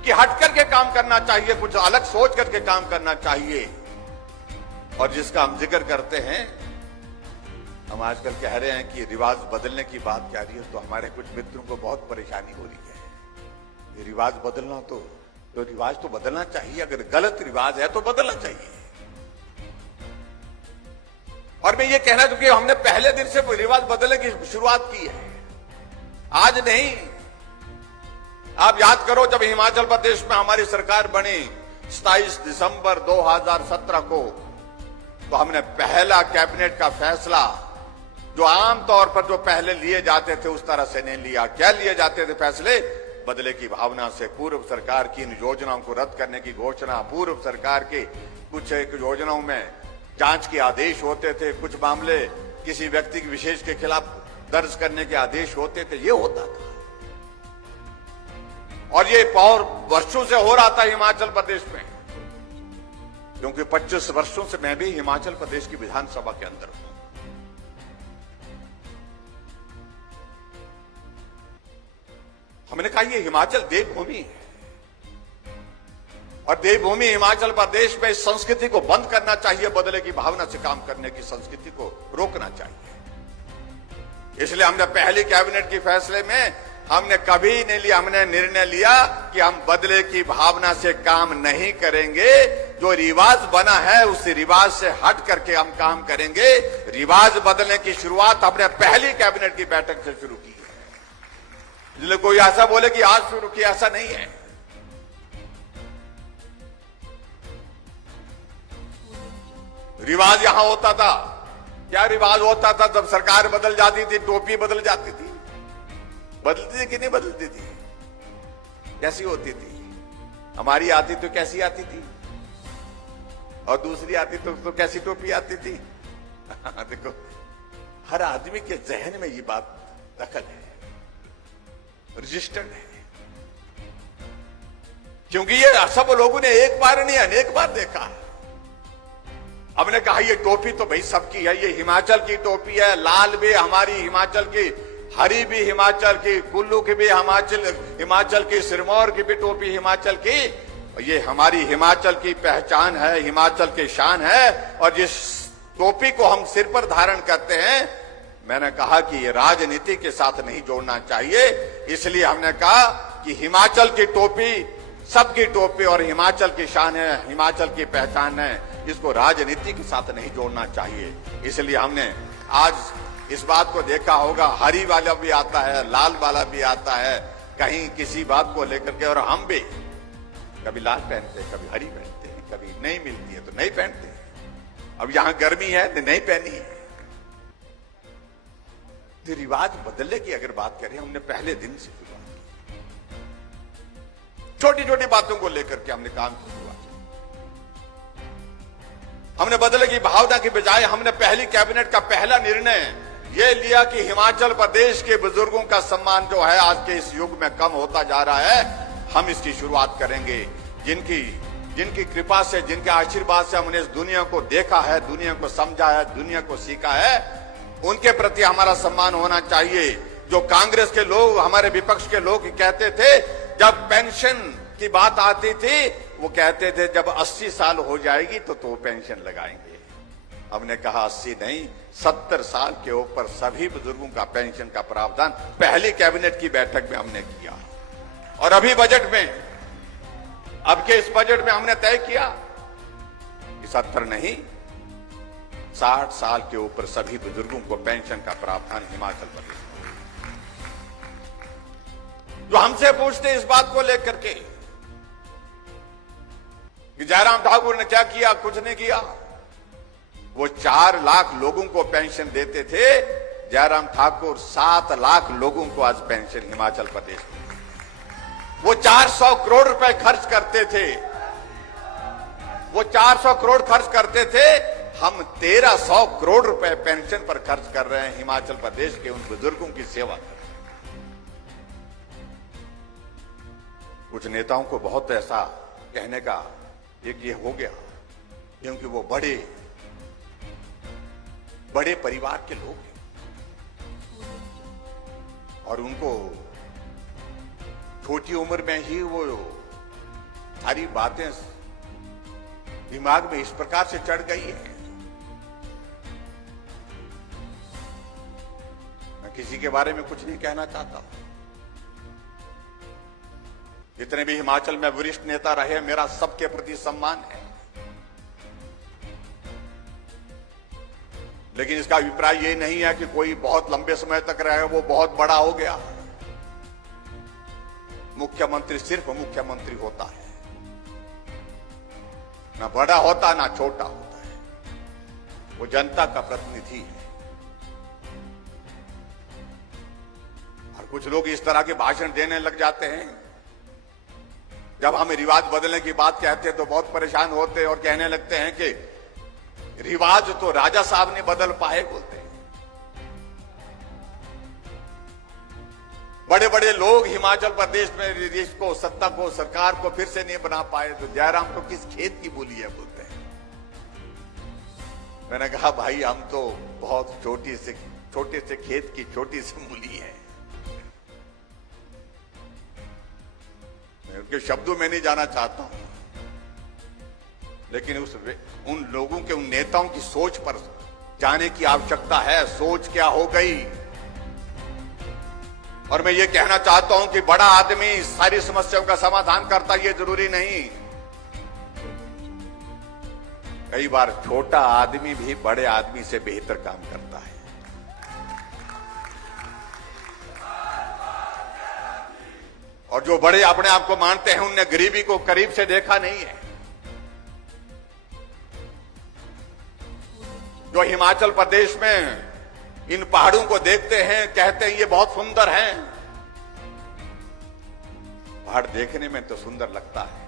कि हट करके काम करना चाहिए, कुछ अलग सोच करके काम करना चाहिए। और जिसका हम जिक्र करते हैं, हम आजकल कह रहे हैं कि रिवाज बदलने की बात क्या रही है, तो हमारे कुछ मित्रों को बहुत परेशानी हो रही है। ये रिवाज बदलना तो रिवाज तो बदलना चाहिए, अगर गलत रिवाज है तो बदलना चाहिए। और मैं ये कहना चाहूं कि हमने पहले दिन से रिवाज बदलने की शुरुआत की है, आज नहीं। आप याद करो, जब हिमाचल प्रदेश में हमारी सरकार बनी 27 दिसंबर 2017 को तो हमने पहला कैबिनेट का फैसला जो आमतौर पर जो पहले लिए जाते थे उस तरह से नहीं लिया। क्या लिए जाते थे फैसले? बदले की भावना से पूर्व सरकार की इन योजनाओं को रद्द करने की घोषणा, पूर्व सरकार की कुछ एक योजनाओं में जांच के आदेश होते थे, कुछ मामले किसी व्यक्ति के विशेष के खिलाफ दर्ज करने के आदेश होते थे, ये होता था। और ये और वर्षों से हो रहा था हिमाचल प्रदेश में, क्योंकि 25 वर्षों से मैं भी हिमाचल प्रदेश की विधानसभा के अंदर हूं। हमने कहा ये हिमाचल देवभूमि है और देवभूमि हिमाचल प्रदेश में इस संस्कृति को बंद करना चाहिए, बदले की भावना से काम करने की संस्कृति को रोकना चाहिए। इसलिए हमने पहली कैबिनेट के फैसले में हमने कभी नहीं लिया, हमने निर्णय लिया कि हम बदले की भावना से काम नहीं करेंगे। जो रिवाज बना है उस रिवाज से हट करके हम काम करेंगे। रिवाज बदलने की शुरुआत हमने पहली कैबिनेट की बैठक से शुरू की है। इसलिए कोई ऐसा बोले कि आज शुरू किया, ऐसा नहीं है। रिवाज यहां होता था, क्या रिवाज होता था? जब सरकार बदल जाती थी, टोपी बदल जाती थी। बदलती थी कि नहीं बदलती थी? कैसी होती थी? हमारी आती तो कैसी आती थी, और दूसरी आती तो कैसी टोपी आती थी? देखो, हर आदमी के जहन में ये बात दखल है, रजिस्टर्ड है, क्योंकि ये सब लोगों ने एक बार नहीं अनेक बार देखा है। हमने कहा ये टोपी तो भाई सबकी है, ये हिमाचल की टोपी है, लाल भी हमारी हिमाचल की, हरी भी हिमाचल की, कुल्लू की भी हिमाचल की, सिरमौर की भी टोपी हिमाचल की। ये हमारी हिमाचल की पहचान है, हिमाचल की शान है। और जिस टोपी को हम सिर पर धारण करते हैं, मैंने कहा कि ये राजनीति के साथ नहीं जोड़ना चाहिए। इसलिए हमने कहा कि हिमाचल की टोपी सबकी टोपी और हिमाचल की शान है, हिमाचल की पहचान है, इसको राजनीति के साथ नहीं जोड़ना चाहिए। इसलिए हमने आज इस बात को देखा होगा, हरी वाला भी आता है, लाल वाला भी आता है, कहीं किसी बात को लेकर के। और हम भी कभी लाल पहनते हैं, कभी हरी पहनते हैं, कभी नहीं मिलती है तो नहीं पहनते हैं। अब यहां गर्मी है तो नहीं पहनी है। तो रिवाज बदलने की अगर बात करें, हमने पहले दिन से शुरुआत की, छोटी छोटी बातों को लेकर के हमने काम की शुरुआत। हमने बदले की भावना की बजाय हमने पहली कैबिनेट का पहला निर्णय यह लिया कि हिमाचल प्रदेश के बुजुर्गों का सम्मान जो है आज के इस युग में कम होता जा रहा है, हम इसकी शुरुआत करेंगे। जिनकी कृपा से, जिनके आशीर्वाद से हमने इस दुनिया को देखा है, दुनिया को समझा है, दुनिया को सीखा है, उनके प्रति हमारा सम्मान होना चाहिए। जो कांग्रेस के लोग, हमारे विपक्ष के लोग कहते थे, जब पेंशन की बात आती थी, वो कहते थे जब 80 साल हो जाएगी तो पेंशन लगाएंगे। हमने कहा 80 नहीं, 70 साल के ऊपर सभी बुजुर्गों का पेंशन का प्रावधान पहली कैबिनेट की बैठक में हमने किया। और अभी बजट में, अब के इस बजट में हमने तय किया कि 70 नहीं, 60 साल के ऊपर सभी बुजुर्गों को पेंशन का प्रावधान हिमाचल प्रदेश में। जो हमसे पूछते इस बात को लेकर के कि जयराम ठाकुर ने क्या किया, कुछ नहीं किया। वो 4 लाख लोगों को पेंशन देते थे, जयराम ठाकुर 7 लाख लोगों को आज पेंशन हिमाचल प्रदेश में। वो 400 करोड़ रुपए खर्च करते थे, वो 400 करोड़ खर्च करते थे, हम 1300 करोड़ रुपए पेंशन पर खर्च कर रहे हैं हिमाचल प्रदेश के उन बुजुर्गों की सेवा कर। कुछ नेताओं को बहुत ऐसा कहने का एक ये हो गया, क्योंकि वो बड़े परिवार के लोग हैं और उनको छोटी उम्र में ही वो सारी बातें दिमाग में इस प्रकार से चढ़ गई है। मैं किसी के बारे में कुछ नहीं कहना चाहता। जितने भी हिमाचल में वरिष्ठ नेता रहे, मेरा सबके प्रति सम्मान है, लेकिन इसका अभिप्राय ये नहीं है कि कोई बहुत लंबे समय तक रहे वो बहुत बड़ा हो गया। मुख्यमंत्री सिर्फ मुख्यमंत्री होता है, ना बड़ा होता ना छोटा होता है, वो जनता का प्रतिनिधि है। और कुछ लोग इस तरह के भाषण देने लग जाते हैं, जब हमें रिवाज बदलने की बात कहते हैं तो बहुत परेशान होते हैं और कहने लगते हैं कि रिवाज तो राजा साहब ने बदल पाए, बोलते हैं। बड़े बड़े लोग हिमाचल प्रदेश में इसको, सत्ता को, सरकार को फिर से नहीं बना पाए, तो जयराम तो किस खेत की बोली है, बोलते हैं। मैंने कहा भाई हम तो बहुत छोटे से खेत की छोटी सी मूली है। मैं उनके शब्दों में नहीं जाना चाहता हूं, लेकिन उन लोगों के, उन नेताओं की सोच पर जाने की आवश्यकता है। सोच क्या हो गई। और मैं ये कहना चाहता हूं कि बड़ा आदमी सारी समस्याओं का समाधान करता, ये जरूरी नहीं। कई बार छोटा आदमी भी बड़े आदमी से बेहतर काम करता है। और जो बड़े अपने आप को मानते हैं, उनने गरीबी को करीब से देखा नहीं है। जो हिमाचल प्रदेश में इन पहाड़ों को देखते हैं, कहते हैं ये बहुत सुंदर हैं। पहाड़ देखने में तो सुंदर लगता है,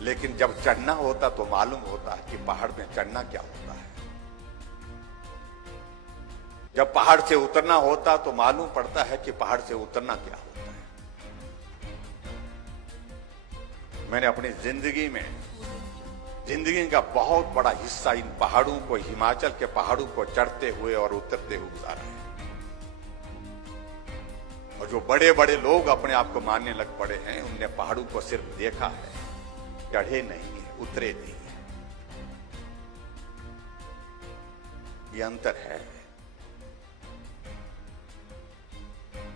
लेकिन जब चढ़ना होता तो मालूम होता है कि पहाड़ में चढ़ना क्या होता है। जब पहाड़ से उतरना होता तो मालूम पड़ता है कि पहाड़ से उतरना क्या होता है। मैंने अपनी जिंदगी का बहुत बड़ा हिस्सा इन पहाड़ों को, हिमाचल के पहाड़ों को चढ़ते हुए और उतरते हुए गुजारा है। और जो बड़े बड़े लोग अपने आप को मानने लग पड़े हैं, उनने पहाड़ों को सिर्फ देखा है, चढ़े नहीं है, उतरे नहीं है। ये अंतर है।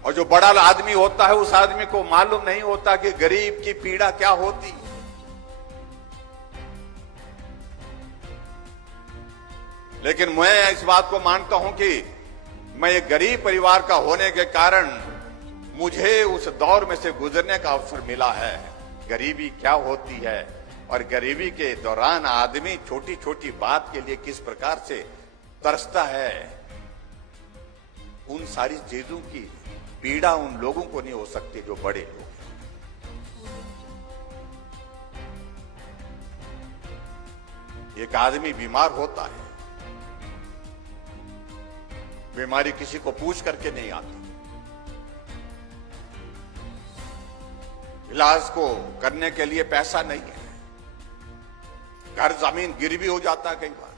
और जो बड़ा आदमी होता है, उस आदमी को मालूम नहीं होता कि गरीब की पीड़ा क्या होती है। लेकिन मैं इस बात को मानता हूं कि मैं एक गरीब परिवार का होने के कारण मुझे उस दौर में से गुजरने का अवसर मिला है। गरीबी क्या होती है और गरीबी के दौरान आदमी छोटी छोटी बात के लिए किस प्रकार से तरसता है, उन सारी चीजों की पीड़ा उन लोगों को नहीं हो सकती जो बड़े लोग हैं। एक आदमी बीमार होता है, बीमारी किसी को पूछ करके नहीं आती। इलाज को करने के लिए पैसा नहीं है, घर जमीन गिरवी हो जाता है कई बार।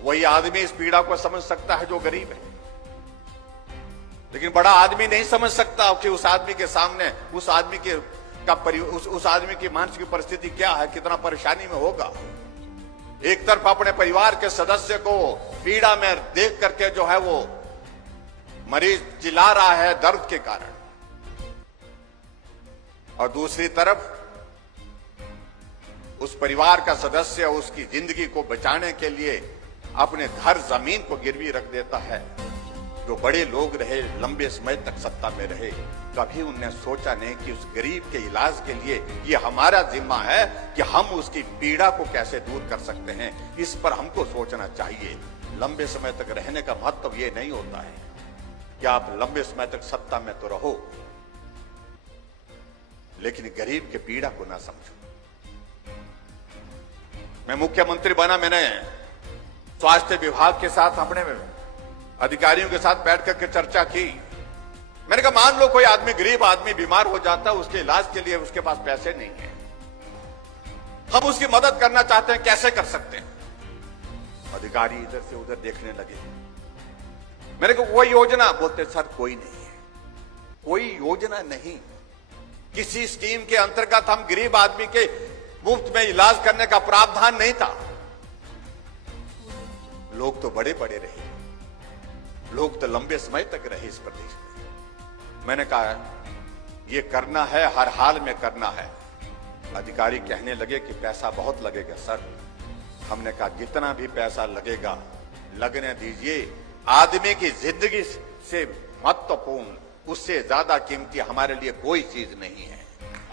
वही आदमी इस पीड़ा को समझ सकता है जो गरीब है, लेकिन बड़ा आदमी नहीं समझ सकता कि उस आदमी के सामने उस आदमी के उस आदमी की मानसिक परिस्थिति क्या है, कितना परेशानी में होगा। एक तरफ अपने परिवार के सदस्य को पीड़ा में देख करके जो है वो मरीज चिल्ला रहा है दर्द के कारण, और दूसरी तरफ उस परिवार का सदस्य उसकी जिंदगी को बचाने के लिए अपने घर जमीन को गिरवी रख देता है। जो बड़े लोग रहे, लंबे समय तक सत्ता में रहे, कभी उनने सोचा नहीं कि उस गरीब के इलाज के लिए ये हमारा जिम्मा है कि हम उसकी पीड़ा को कैसे दूर कर सकते हैं। इस पर हमको सोचना चाहिए। लंबे समय तक रहने का महत्व ये नहीं होता है कि आप लंबे समय तक सत्ता में तो रहो, लेकिन गरीब के पीड़ा को ना समझो। मैं मुख्यमंत्री बना, मैंने स्वास्थ्य विभाग के साथ, अपने अधिकारियों के साथ बैठ करके चर्चा की। मैंने कहा मान लो कोई आदमी, गरीब आदमी बीमार हो जाता है, उसके इलाज के लिए उसके पास पैसे नहीं है, हम उसकी मदद करना चाहते हैं, कैसे कर सकते हैं। अधिकारी इधर से उधर देखने लगे। मैंने कहा कोई योजना? बोलते सर कोई नहीं है, कोई योजना नहीं, किसी स्कीम के अंतर्गत हम गरीब आदमी के मुफ्त में इलाज करने का प्रावधान नहीं था। लोग तो बड़े बड़े रहे, लोग तो लंबे समय तक रहे इस प्रदेश में। मैंने कहा ये करना है, हर हाल में करना है। अधिकारी कहने लगे कि पैसा बहुत लगेगा सर। हमने कहा जितना भी पैसा लगेगा लगने दीजिए, आदमी की जिंदगी से महत्वपूर्ण उससे ज्यादा कीमती हमारे लिए कोई चीज नहीं है।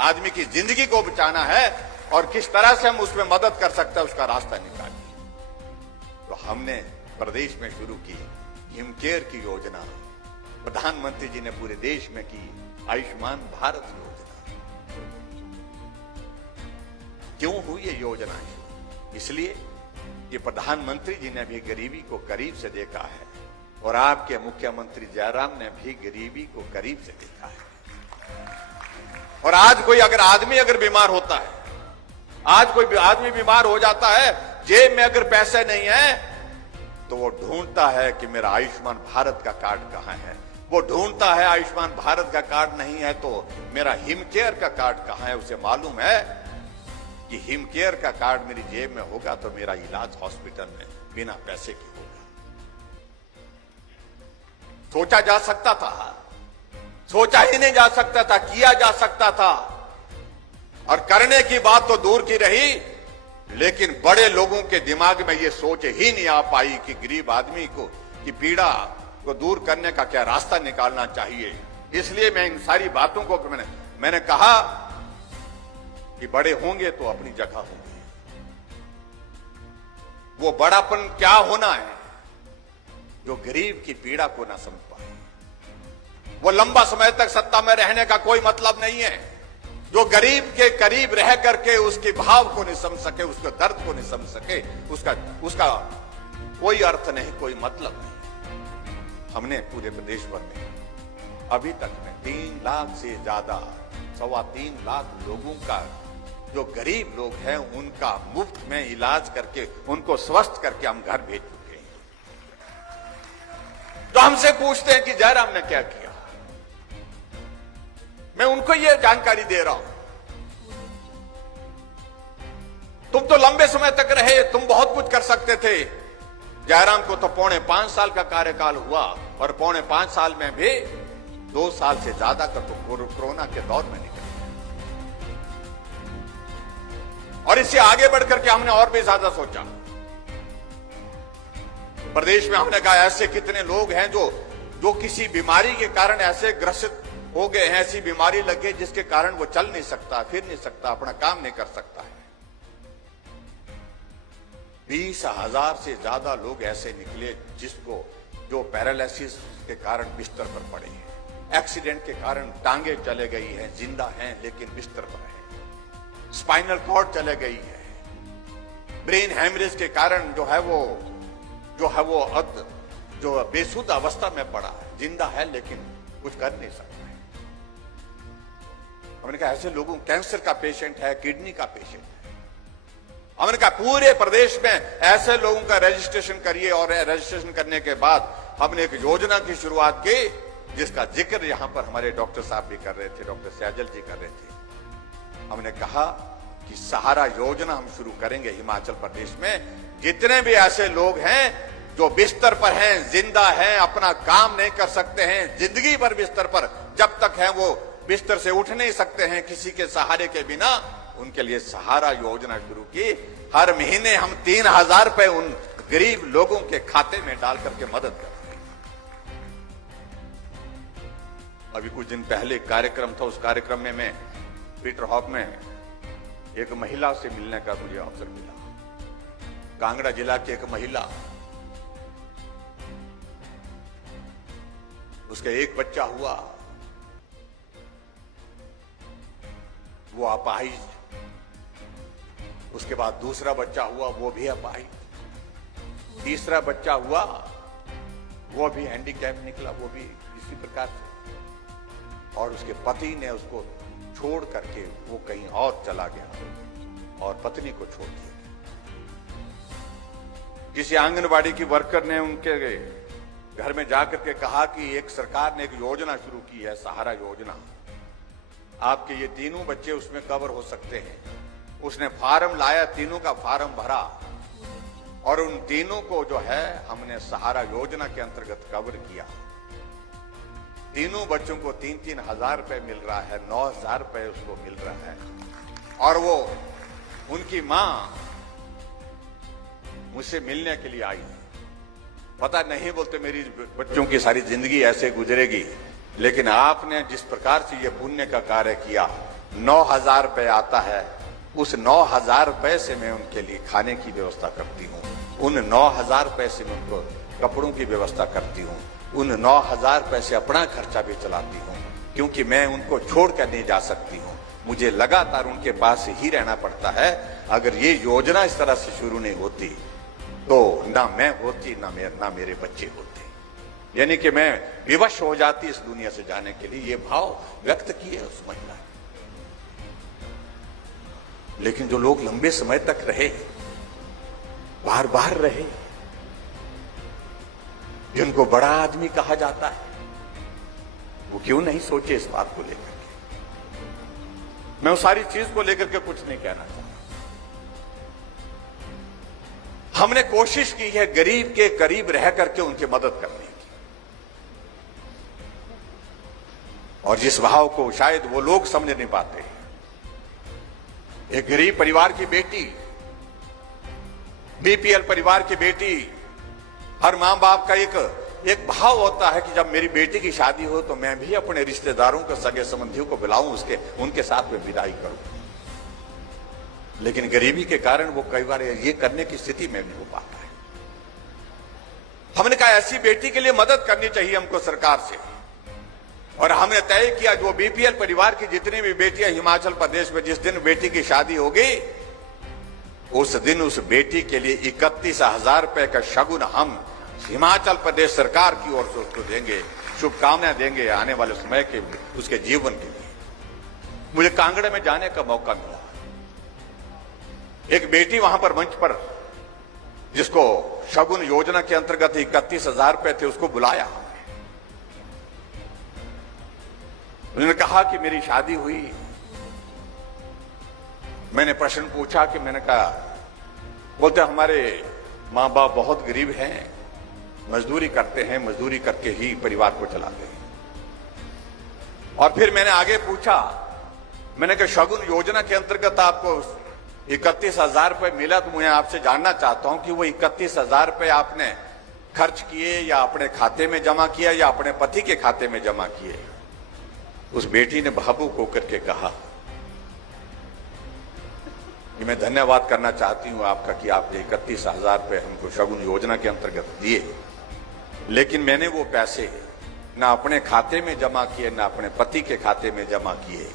आदमी की जिंदगी को बचाना है और किस तरह से हम उसमें मदद कर सकते हैं उसका रास्ता निकालिए। तो हमने प्रदेश में शुरू की हिमकेयर की योजना, प्रधानमंत्री जी ने पूरे देश में की आयुष्मान भारत योजना। क्यों हुई ये योजना? इसलिए कि प्रधानमंत्री जी ने भी गरीबी को करीब से देखा है और आपके मुख्यमंत्री जयराम ने भी गरीबी को करीब से देखा है। और आज कोई आदमी बीमार होता है, आज कोई आदमी बीमार हो जाता है, जेब में अगर पैसे नहीं है तो वो ढूंढता है कि मेरा आयुष्मान भारत का कार्ड कहां है। वो ढूंढता है आयुष्मान भारत का कार्ड नहीं है तो मेरा हिमकेयर का कार्ड कहां है। उसे मालूम है कि हिमकेयर का कार्ड मेरी जेब में होगा तो मेरा इलाज हॉस्पिटल में बिना पैसे की होगा। सोचा जा सकता था, सोचा ही नहीं जा सकता था, किया जा सकता था। और करने की बात तो दूर की रही, लेकिन बड़े लोगों के दिमाग में यह सोच ही नहीं आ पाई कि गरीब आदमी को की पीड़ा को दूर करने का क्या रास्ता निकालना चाहिए। इसलिए मैं इन सारी बातों को मैंने कहा कि बड़े होंगे तो अपनी जगह होंगे। वो बड़ापन क्या होना है जो गरीब की पीड़ा को ना समझ पाए। वो लंबा समय तक सत्ता में रहने का कोई मतलब नहीं है जो गरीब के करीब रह करके उसके भाव को नहीं समझ सके, उसके दर्द को नहीं समझ सके, उसका कोई अर्थ नहीं, कोई मतलब नहीं। हमने पूरे प्रदेश भर में अभी तक में 3 लाख से ज्यादा 3.25 लाख लोगों का जो गरीब लोग हैं उनका मुफ्त में इलाज करके उनको स्वस्थ करके हम घर भेज चुके हैं। तो हमसे पूछते हैं कि जयराम ने क्या किया। मैं उनको यह जानकारी दे रहा हूं, तुम तो लंबे समय तक रहे, तुम बहुत कुछ कर सकते थे। जयराम को तो 4.25 साल का कार्यकाल हुआ और 4.25 साल में भी 2 साल से ज्यादा का तो कोरोना के दौर में निकल। और इससे आगे बढ़कर के हमने और भी ज्यादा सोचा। प्रदेश में हमने कहा ऐसे कितने लोग हैं जो किसी बीमारी के कारण ऐसे ग्रसित हो गए हैं, ऐसी बीमारी लग गई जिसके कारण वो चल नहीं सकता, फिर नहीं सकता, अपना काम नहीं कर सकता है। 20,000 से ज्यादा लोग ऐसे निकले जो पैरालिसिस के कारण बिस्तर पर पड़े हैं, एक्सीडेंट के कारण टांगे चले गई हैं, जिंदा हैं लेकिन बिस्तर पर है, स्पाइनल कॉर्ड चले गई है, ब्रेन हेमरेज के कारण जो है वो बेसुध अवस्था में पड़ा है, जिंदा है लेकिन कुछ कर नहीं सकता है। हमने कहा ऐसे लोगों, कैंसर का पेशेंट है, किडनी का पेशेंट है, हमने कहा पूरे प्रदेश में ऐसे लोगों का रजिस्ट्रेशन करिए। और रजिस्ट्रेशन करने के बाद हमने एक योजना की शुरुआत की जिसका जिक्र यहां पर हमारे डॉक्टर साहब भी कर रहे थे, डॉक्टर सैजल जी कर रहे थे। हमने कहा कि सहारा योजना हम शुरू करेंगे हिमाचल प्रदेश में। जितने भी ऐसे लोग हैं जो बिस्तर पर हैं, जिंदा हैं, अपना काम नहीं कर सकते हैं, जिंदगी भर बिस्तर पर जब तक हैं वो बिस्तर से उठ नहीं सकते हैं किसी के सहारे के बिना, उनके लिए सहारा योजना शुरू की। हर महीने हम 3,000 रुपए उन गरीब लोगों के खाते में डाल करके मदद करते हैं। अभी कुछ दिन पहले एक कार्यक्रम था, उस कार्यक्रम में मैं पीटर हॉफ में एक महिला से मिलने का मुझे अवसर मिला। कांगड़ा जिला की एक महिला, उसका एक बच्चा हुआ, वो अपाहिज, उसके बाद दूसरा बच्चा हुआ, वो भी अपाहिज, तीसरा बच्चा हुआ, वो भी हैंडीकैप निकला, वो भी इसी प्रकार से। और उसके पति ने उसको छोड़ करके वो कहीं और चला गया और पत्नी को छोड़ दिया। किसी आंगनबाड़ी की वर्कर ने उनके घर में जाकर के कहा कि एक सरकार ने एक योजना शुरू की है, सहारा योजना, आपके ये तीनों बच्चे उसमें कवर हो सकते हैं। उसने फार्म लाया, तीनों का फार्म भरा और उन तीनों को जो है हमने सहारा योजना के अंतर्गत कवर किया। तीनों बच्चों को 3-3 हजार रुपए मिल रहा है, 9,000 रुपए उसको मिल रहा है। और वो उनकी मां मुझसे मिलने के लिए आई। पता नहीं, बोलते मेरी बच्चों की सारी जिंदगी ऐसे गुजरेगी लेकिन आपने जिस प्रकार से ये पुण्य का कार्य किया, 9,000 रुपये आता है, उस 9,000 रुपये से मैं उनके लिए खाने की व्यवस्था करती हूँ, उन 9,000 रुपये से मैं उनको कपड़ों की व्यवस्था करती हूँ, उन 9,000 रुपये से अपना खर्चा भी चलाती हूँ, क्योंकि मैं उनको छोड़ कर नहीं जा सकती हूँ, मुझे लगातार उनके पास ही रहना पड़ता है। अगर ये योजना इस तरह से शुरू नहीं होती तो ना मैं होती, ना मेरे बच्चे होते, यानी कि मैं विवश हो जाती इस दुनिया से जाने के लिए। ये भाव व्यक्त किए उस महिला ने। लेकिन जो लोग लंबे समय तक रहे, बार बार रहे, जिनको बड़ा आदमी कहा जाता है, वो क्यों नहीं सोचे इस बात को लेकर के। मैं उस सारी चीज को लेकर के कुछ नहीं कहना चाहता। हमने कोशिश की है गरीब के करीब रह करके उनकी मदद करने की, और जिस भाव को शायद वो लोग समझ नहीं पाते। एक गरीब परिवार की बेटी, बीपीएल परिवार की बेटी, हर मां बाप का एक भाव होता है कि जब मेरी बेटी की शादी हो तो मैं भी अपने रिश्तेदारों को, सगे संबंधियों को बुलाऊं, उनके साथ में विदाई करूं। लेकिन गरीबी के कारण वो कई बार ये करने की स्थिति में नहीं हो पाता है। हमने कहा ऐसी बेटी के लिए मदद करनी चाहिए हमको सरकार से, और हमने तय किया जो बीपीएल परिवार की जितनी भी बेटियां हिमाचल प्रदेश में जिस दिन बेटी की शादी होगी, उस दिन उस बेटी के लिए 31,000 रुपए का शगुन हम हिमाचल प्रदेश सरकार की ओर से उसको देंगे, शुभकामनाएं देंगे आने वाले समय के उसके जीवन के लिए। मुझे कांगड़ा में जाने का मौका मिला। एक बेटी वहां पर मंच पर, जिसको शगुन योजना के अंतर्गत 31,000 रुपए थे, उसको बुलाया। उन्होंने कहा कि मेरी शादी हुई। मैंने प्रश्न पूछा कि, मैंने कहा, बोलते हमारे मां बाप बहुत गरीब हैं, मजदूरी करते हैं, मजदूरी करके ही परिवार को चलाते हैं। और फिर मैंने आगे पूछा, मैंने कहा शगुन योजना के अंतर्गत आपको 31,000 रुपए मिला, तो मैं आपसे जानना चाहता हूं कि वो 31,000 रुपए आपने खर्च किए या अपने खाते में जमा किया या अपने पति के खाते में जमा किए। उस बेटी ने भावुक होकर के कहा कि मैं धन्यवाद करना चाहती हूं आपका कि आपने 31,000 रुपए हमको शगुन योजना के अंतर्गत दिए, लेकिन मैंने वो पैसे ना अपने खाते में जमा किए ना अपने पति के खाते में जमा किए।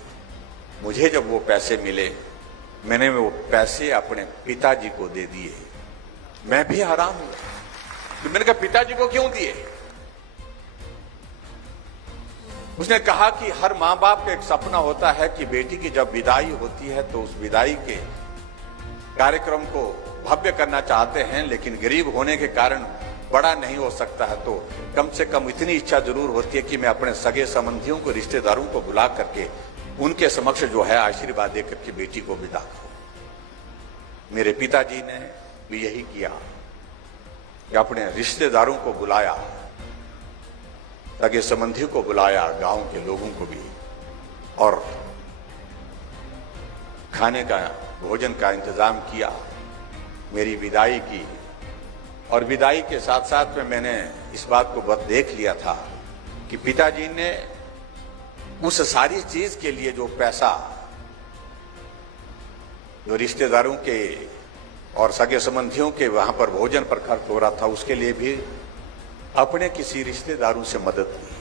मुझे जब वो पैसे मिले, मैंने वो पैसे अपने पिताजी को दे दिए। मैं भी हैरान हुआ कि मैंने कहा पिताजी को क्यों दिए। उसने कहा कि हर मां बाप का एक सपना होता है कि बेटी की जब विदाई होती है तो उस विदाई के कार्यक्रम को भव्य करना चाहते हैं, लेकिन गरीब होने के कारण बड़ा नहीं हो सकता है, तो कम से कम इतनी इच्छा जरूर होती है कि मैं अपने सगे संबंधियों को, रिश्तेदारों को बुला करके उनके समक्ष जो है आशीर्वाद देकर के बेटी को विदा करो। मेरे पिताजी ने भी यही किया कि अपने रिश्तेदारों को बुलाया, सगे संबंधियों को बुलाया, गांव के लोगों को भी, और खाने का, भोजन का इंतजाम किया, मेरी विदाई की। और विदाई के साथ साथ में मैंने इस बात को बहुत देख लिया था कि पिताजी ने उस सारी चीज के लिए जो पैसा जो रिश्तेदारों के और सगे संबंधियों के वहां पर भोजन पर खर्च हो रहा था, उसके लिए भी अपने किसी रिश्तेदारों से मदद ली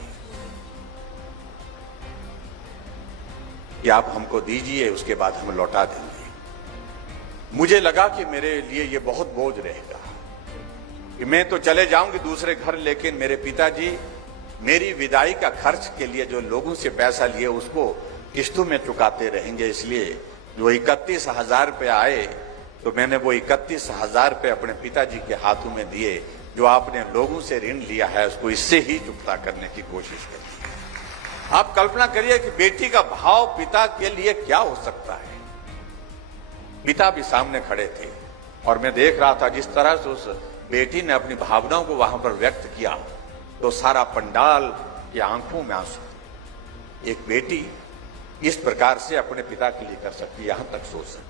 कि आप हमको दीजिए, उसके बाद हम लौटा देंगे। मुझे लगा कि मेरे लिए ये बहुत बोझ रहेगा कि मैं तो चले जाऊंगी दूसरे घर, लेकिन मेरे पिताजी मेरी विदाई का खर्च के लिए जो लोगों से पैसा लिए उसको किस्तों में चुकाते रहेंगे। इसलिए जो 31,000 रुपये आए तो मैंने वो 31,000 रुपये अपने पिताजी के हाथों में दिए। जो आपने लोगों से ऋण लिया है उसको इससे ही चुकता करने की कोशिश करिए। आप कल्पना करिए कि बेटी का भाव पिता के लिए क्या हो सकता है। पिता भी सामने खड़े थे और मैं देख रहा था जिस तरह से उस बेटी ने अपनी भावनाओं को वहां पर व्यक्त किया, तो सारा पंडाल की आंखों में आंसू। एक बेटी इस प्रकार से अपने पिता के लिए कर सकती है, यहां तक सोच सकती।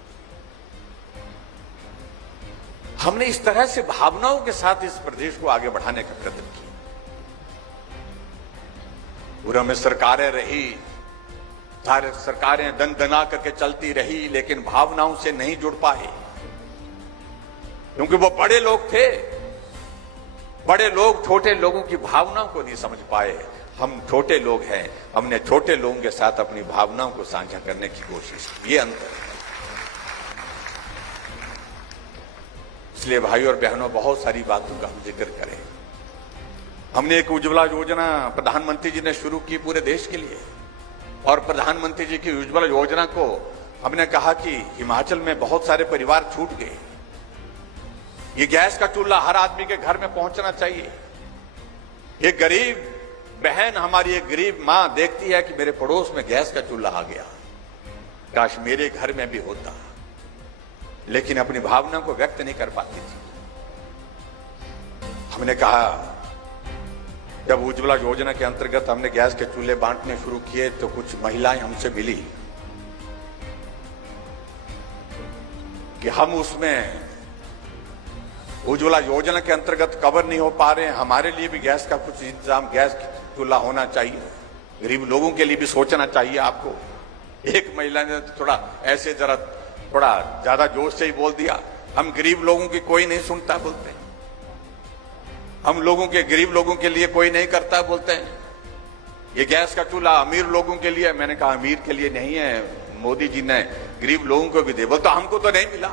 हमने इस तरह से भावनाओं के साथ इस प्रदेश को आगे बढ़ाने का प्रयत्न किया। पूर्व में सरकारें रही, सारे सरकारें दन दना करके चलती रही, लेकिन भावनाओं से नहीं जुड़ पाए, क्योंकि वो बड़े लोग थे। बड़े लोग छोटे लोगों की भावनाओं को नहीं समझ पाए। हम छोटे लोग हैं, हमने छोटे लोगों के साथ अपनी भावनाओं को साझा करने की कोशिश की। ये अंतर है। इसलिए भाइयों और बहनों, बहुत सारी बातों का हम जिक्र करें। हमने एक उज्ज्वला योजना प्रधानमंत्री जी ने शुरू की पूरे देश के लिए, और प्रधानमंत्री जी की उज्ज्वला योजना को हमने कहा कि हिमाचल में बहुत सारे परिवार छूट गए। ये गैस का चूल्हा हर आदमी के घर में पहुंचना चाहिए। एक गरीब बहन, हमारी एक गरीब मां देखती है कि मेरे पड़ोस में गैस का चूल्हा आ गया, काश मेरे घर में भी होता, लेकिन अपनी भावना को व्यक्त नहीं कर पाती थी। हमने कहा, जब उज्ज्वला योजना के अंतर्गत हमने गैस के चूल्हे बांटने शुरू किए तो कुछ महिलाएं हमसे मिली कि हम उसमें उज्ज्वला योजना के अंतर्गत कवर नहीं हो पा रहे हैं, हमारे लिए भी गैस का कुछ इंतजाम, गैस चूल्हा होना चाहिए, गरीब लोगों के लिए भी सोचना चाहिए आपको। एक महिला ने थोड़ा ऐसे जरा थोड़ा ज्यादा जोश से ही बोल दिया, हम गरीब लोगों की कोई नहीं सुनता बोलते हैं, हम लोगों के गरीब लोगों के लिए कोई नहीं करता बोलते हैं, ये गैस का चूल्हा अमीर लोगों के लिए। मैंने कहा अमीर के लिए नहीं है, मोदी जी ने गरीब लोगों को भी दे। बोलता हमको तो नहीं मिला।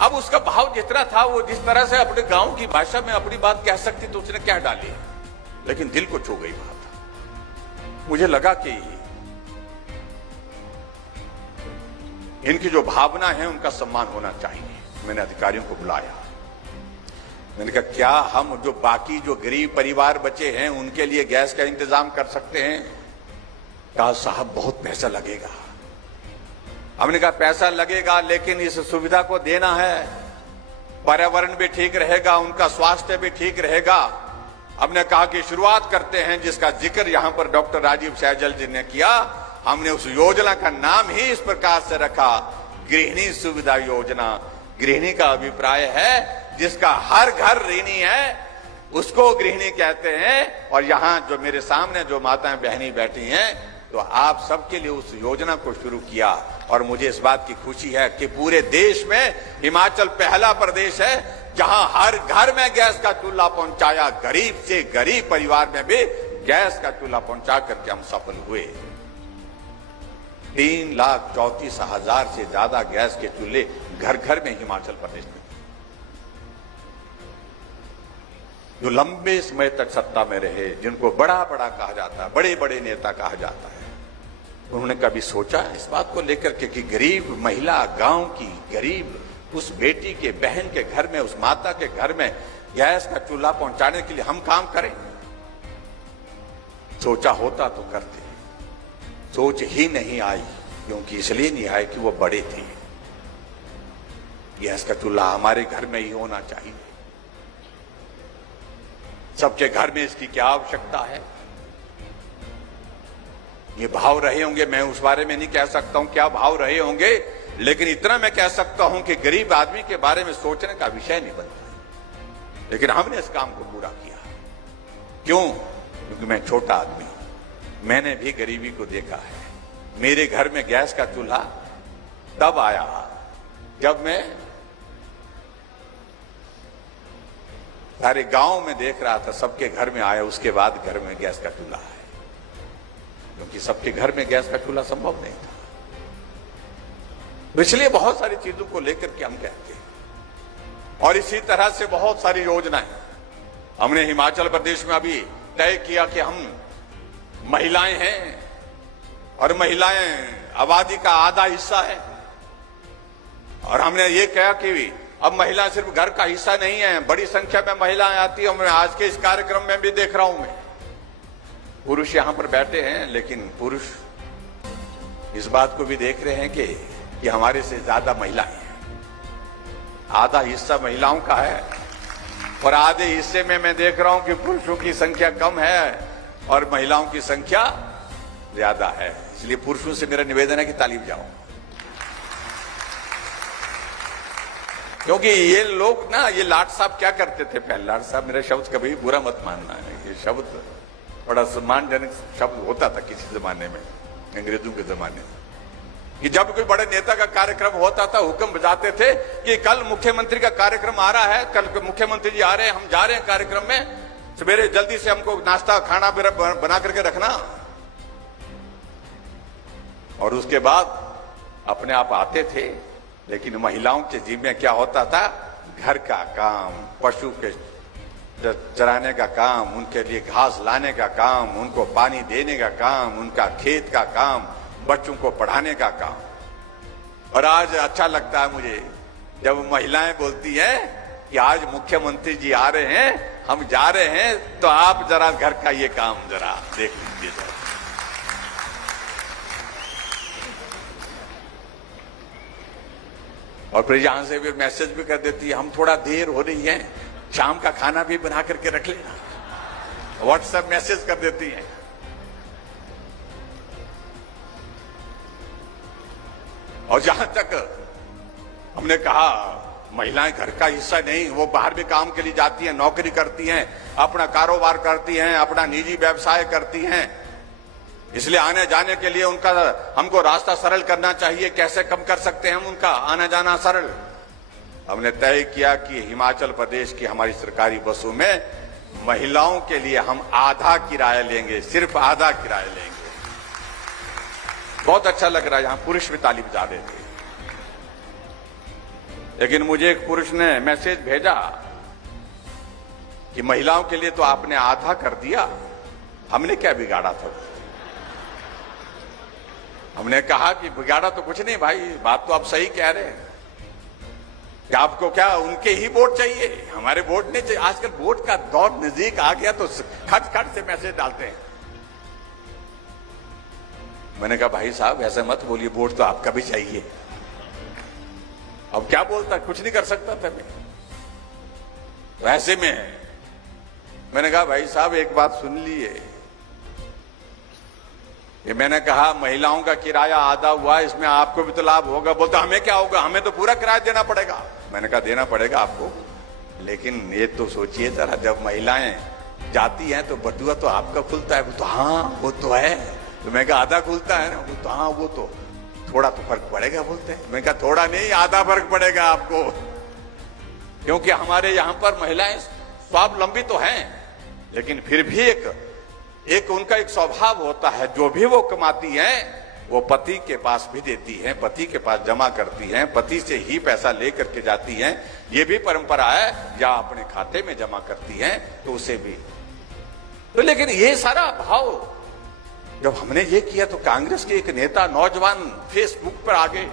अब उसका भाव जितना था, वो जिस तरह से अपने गांव की भाषा में अपनी बात कह सकती तो उसने क्या डाली, लेकिन दिल को छू गई बात। मुझे लगा कि इनकी जो भावना है उनका सम्मान होना चाहिए। मैंने अधिकारियों को बुलाया, मैंने कहा क्या हम जो बाकी जो गरीब परिवार बचे हैं उनके लिए गैस का इंतजाम कर सकते हैं? कहा साहब बहुत पैसा लगेगा। हमने कहा पैसा लगेगा, लेकिन इस सुविधा को देना है, पर्यावरण भी ठीक रहेगा, उनका स्वास्थ्य भी ठीक रहेगा। हमने कहा कि शुरुआत करते हैं, जिसका जिक्र यहां पर डॉक्टर राजीव सहजल जी ने किया। हमने उस योजना का नाम ही इस प्रकार से रखा, गृहिणी सुविधा योजना। गृहिणी का अभिप्राय है जिसका हर घर ऋणी है, उसको गृहिणी कहते हैं। और यहां जो मेरे सामने जो माताएं बहनी बैठी हैं, तो आप सबके लिए उस योजना को शुरू किया। और मुझे इस बात की खुशी है कि पूरे देश में हिमाचल पहला प्रदेश है जहां हर घर में गैस का चूल्हा पहुंचाया। गरीब से गरीब परिवार में भी गैस का चूल्हा पहुंचा करके हम सफल हुए। 3,34,000 से ज्यादा गैस के चूल्हे घर घर में हिमाचल प्रदेश में, जो लंबे समय तक सत्ता में रहे, जिनको बड़ा बड़ा कहा जाता है, बड़े बड़े नेता कहा जाता है, उन्होंने कभी सोचा इस बात को लेकर के कि गरीब महिला, गांव की गरीब उस बेटी के, बहन के घर में, उस माता के घर में गैस का चूल्हा पहुंचाने के लिए हम काम करें? सोचा होता तो करते, सोच ही नहीं आई, क्योंकि इसलिए नहीं आई कि वो बड़े थे। गैस का चूल्हा हमारे घर में ही होना चाहिए। सबके घर में इसकी क्या आवश्यकता है? ये भाव रहे होंगे, मैं उस बारे में नहीं कह सकता हूं क्या भाव रहे होंगे, लेकिन इतना मैं कह सकता हूं कि गरीब आदमी के बारे में सोचने का विषय नहीं बनता। लेकिन हमने इस काम को पूरा किया। क्यों? क्योंकि मैं छोटा आदमी हूं, मैंने भी गरीबी को देखा है। मेरे घर में गैस का चूल्हा तब आया जब मैं सारे गांव में देख रहा था, सबके घर में आया, उसके बाद घर में गैस का चूल्हा है, क्योंकि सबके घर में गैस का चूल्हा संभव नहीं था। तो इसलिए बहुत सारी चीजों को लेकर के हम कहते हैं। और इसी तरह से बहुत सारी योजनाएं हमने हिमाचल प्रदेश में अभी तय किया कि हम महिलाएं हैं, और महिलाएं आबादी का आधा हिस्सा है, और हमने ये कहा कि अब महिला सिर्फ घर का हिस्सा नहीं है, बड़ी संख्या में महिलाएं आती है। मैं आज के इस कार्यक्रम में भी देख रहा हूं, मैं पुरुष यहां पर बैठे हैं, लेकिन पुरुष इस बात को भी देख रहे हैं कि हमारे से ज्यादा महिलाएं हैं। आधा हिस्सा महिलाओं का है, और आधे हिस्से में मैं देख रहा हूं कि पुरुषों की संख्या कम है और महिलाओं की संख्या ज्यादा है। इसलिए पुरुषों से मेरा निवेदन है कि ताली बजाओ, क्योंकि ये लोग ना, ये लाट साहब क्या करते थे पहले, लाट साहब मेरा शब्द कभी बुरा मत मानना है, ये शब्द बड़ा सम्मानजनक शब्द होता था किसी जमाने में, अंग्रेजों के जमाने में, कि जब कोई बड़े नेता का कार्यक्रम होता था हुक्म बजाते थे कि कल मुख्यमंत्री का कार्यक्रम आ रहा है, कल मुख्यमंत्री जी आ रहे हैं, हम जा रहे हैं कार्यक्रम में, सवेरे जल्दी से हमको नाश्ता खाना बना करके रखना। और उसके बाद अपने आप आते थे, लेकिन महिलाओं के जिम्मे क्या होता था, घर का काम, पशु के चराने का काम, उनके लिए घास लाने का काम, उनको पानी देने का काम, उनका खेत का काम, बच्चों को पढ़ाने का काम। और आज अच्छा लगता है मुझे जब महिलाएं बोलती हैं कि आज मुख्यमंत्री जी आ रहे हैं, हम जा रहे हैं, तो आप जरा घर का ये काम जरा देख लीजिए जरा। और फिर यहां से भी मैसेज भी कर देती है, हम थोड़ा देर हो रही है, शाम का खाना भी बना करके रख लेना, व्हाट्सएप मैसेज कर देती है। और जहां तक हमने कहा महिलाएं घर का हिस्सा नहीं, वो बाहर भी काम के लिए जाती हैं, नौकरी करती हैं, अपना कारोबार करती हैं, अपना निजी व्यवसाय करती हैं, इसलिए आने जाने के लिए उनका हमको रास्ता सरल करना चाहिए। कैसे कम कर सकते हैं हम उनका आना जाना सरल? हमने तय किया कि हिमाचल प्रदेश की हमारी सरकारी बसों में महिलाओं के लिए हम आधा किराया लेंगे, सिर्फ आधा किराया लेंगे। बहुत अच्छा लग रहा है, यहां पुरुष भी ताली बजा रहे थे। लेकिन मुझे एक पुरुष ने मैसेज भेजा कि महिलाओं के लिए तो आपने आधा कर दिया, हमने क्या बिगाड़ा था? हमने कहा कि बिगाड़ा तो कुछ नहीं भाई, बात तो आप सही कह रहे हैं कि आपको क्या उनके ही वोट चाहिए, हमारे वोट नहीं चाहिए। आजकल वोट का दौर नजदीक आ गया तो खट खट से मैसेज डालते हैं। मैंने कहा भाई साहब ऐसे मत बोलिए, वोट तो आपका भी चाहिए। अब क्या बोलता, कुछ नहीं कर सकता था मैं। तो ऐसे में मैंने कहा भाई साहब एक बात सुन लिए, ये मैंने कहा महिलाओं का किराया आधा हुआ, इसमें आपको भी तो लाभ होगा। बोलता हमें क्या होगा, हमें तो पूरा किराया देना पड़ेगा। मैंने कहा देना पड़ेगा आपको, लेकिन ये तो सोचिए जरा, जब महिलाएं जाती हैं तो बटुआ तो आपका खुलता है। वो तो हाँ वो तो है। तो मैं कहा आधा खुलता है ना? वो तो हाँ वो तो थोड़ा तो फर्क पड़ेगा बोलते हैं। मैं कहा थोड़ा नहीं, आधा फर्क पड़ेगा आपको, क्योंकि हमारे यहां पर महिलाएं स्वावलंबी तो हैं, लेकिन फिर भी एक उनका एक स्वभाव होता है, जो भी वो कमाती हैं वो पति के पास भी देती हैं, पति के पास जमा करती हैं, पति से ही पैसा लेकर के जाती हैं। ये भी परंपरा है, या अपने खाते में जमा करती हैं तो उसे भी। तो लेकिन ये सारा भाव जब हमने ये किया तो कांग्रेस के एक नेता नौजवान फेसबुक पर आ गए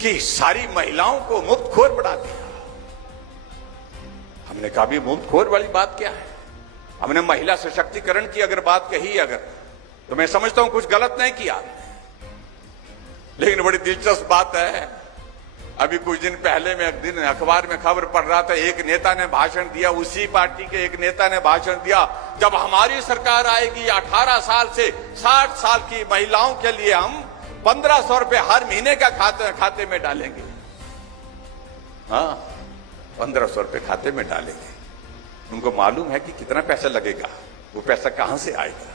कि सारी महिलाओं को मुफ्तखोर बना दिया। हमने कहा भी मुफ्तखोर वाली बात क्या है? हमने महिला सशक्तिकरण की अगर बात कही अगर, तो मैं समझता हूं कुछ गलत नहीं किया। लेकिन बड़ी दिलचस्प बात है, अभी कुछ दिन पहले मैं एक दिन अखबार में खबर पढ़ रहा था, एक नेता ने भाषण दिया, उसी पार्टी के एक नेता ने भाषण दिया, जब हमारी सरकार आएगी 18 साल से 60 साल की महिलाओं के लिए हम 1500 रुपए हर महीने का खाते में डालेंगे। हाँ 1500 रुपए खाते में डालेंगे। उनको मालूम है कि कितना पैसा लगेगा, वो पैसा कहां से आएगा,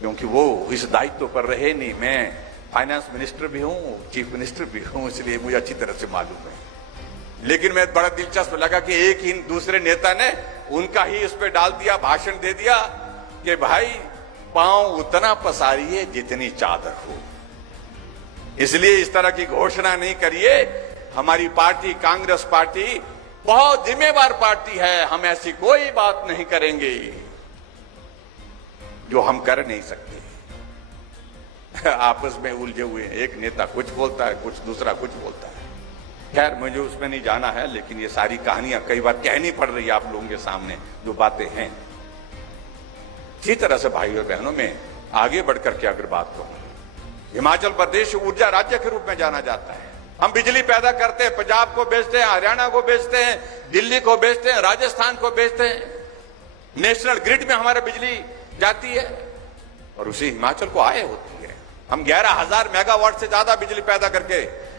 क्योंकि वो इस दायित्व पर रहे नहीं। मैं फाइनेंस मिनिस्टर भी हूं, चीफ मिनिस्टर भी हूं, इसलिए मुझे अच्छी तरह से मालूम है। लेकिन मैं बड़ा दिलचस्प लगा कि एक ही दूसरे नेता ने उनका ही उस पर डाल दिया, भाषण दे दिया कि भाई पांव उतना पसारिए जितनी चादर हो। इसलिए इस तरह की घोषणा नहीं करिए। हमारी पार्टी कांग्रेस पार्टी बहुत जिम्मेवार पार्टी है, हम ऐसी कोई बात नहीं करेंगे जो हम कर नहीं सकते। आपस में उलझे हुए हैं, एक नेता कुछ बोलता है, कुछ दूसरा कुछ बोलता है। खैर मुझे उसमें नहीं जाना है, लेकिन ये सारी कहानियां कई बार कहनी पड़ रही है आप लोगों के सामने, जो बातें हैं। इसी तरह से भाइयों बहनों में आगे बढ़कर के अगर बात कहूं, हिमाचल प्रदेश ऊर्जा राज्य के रूप में जाना जाता है। हम बिजली पैदा करते हैं, पंजाब को बेचते हैं, हरियाणा को बेचते हैं, दिल्ली को बेचते हैं, राजस्थान को बेचते हैं। नेशनल ग्रिड में हमारा बिजली जाती है और उसी हिमाचल को आय होती है। हम 11,000 मेगावाट से ज्यादा बिजली पैदा करके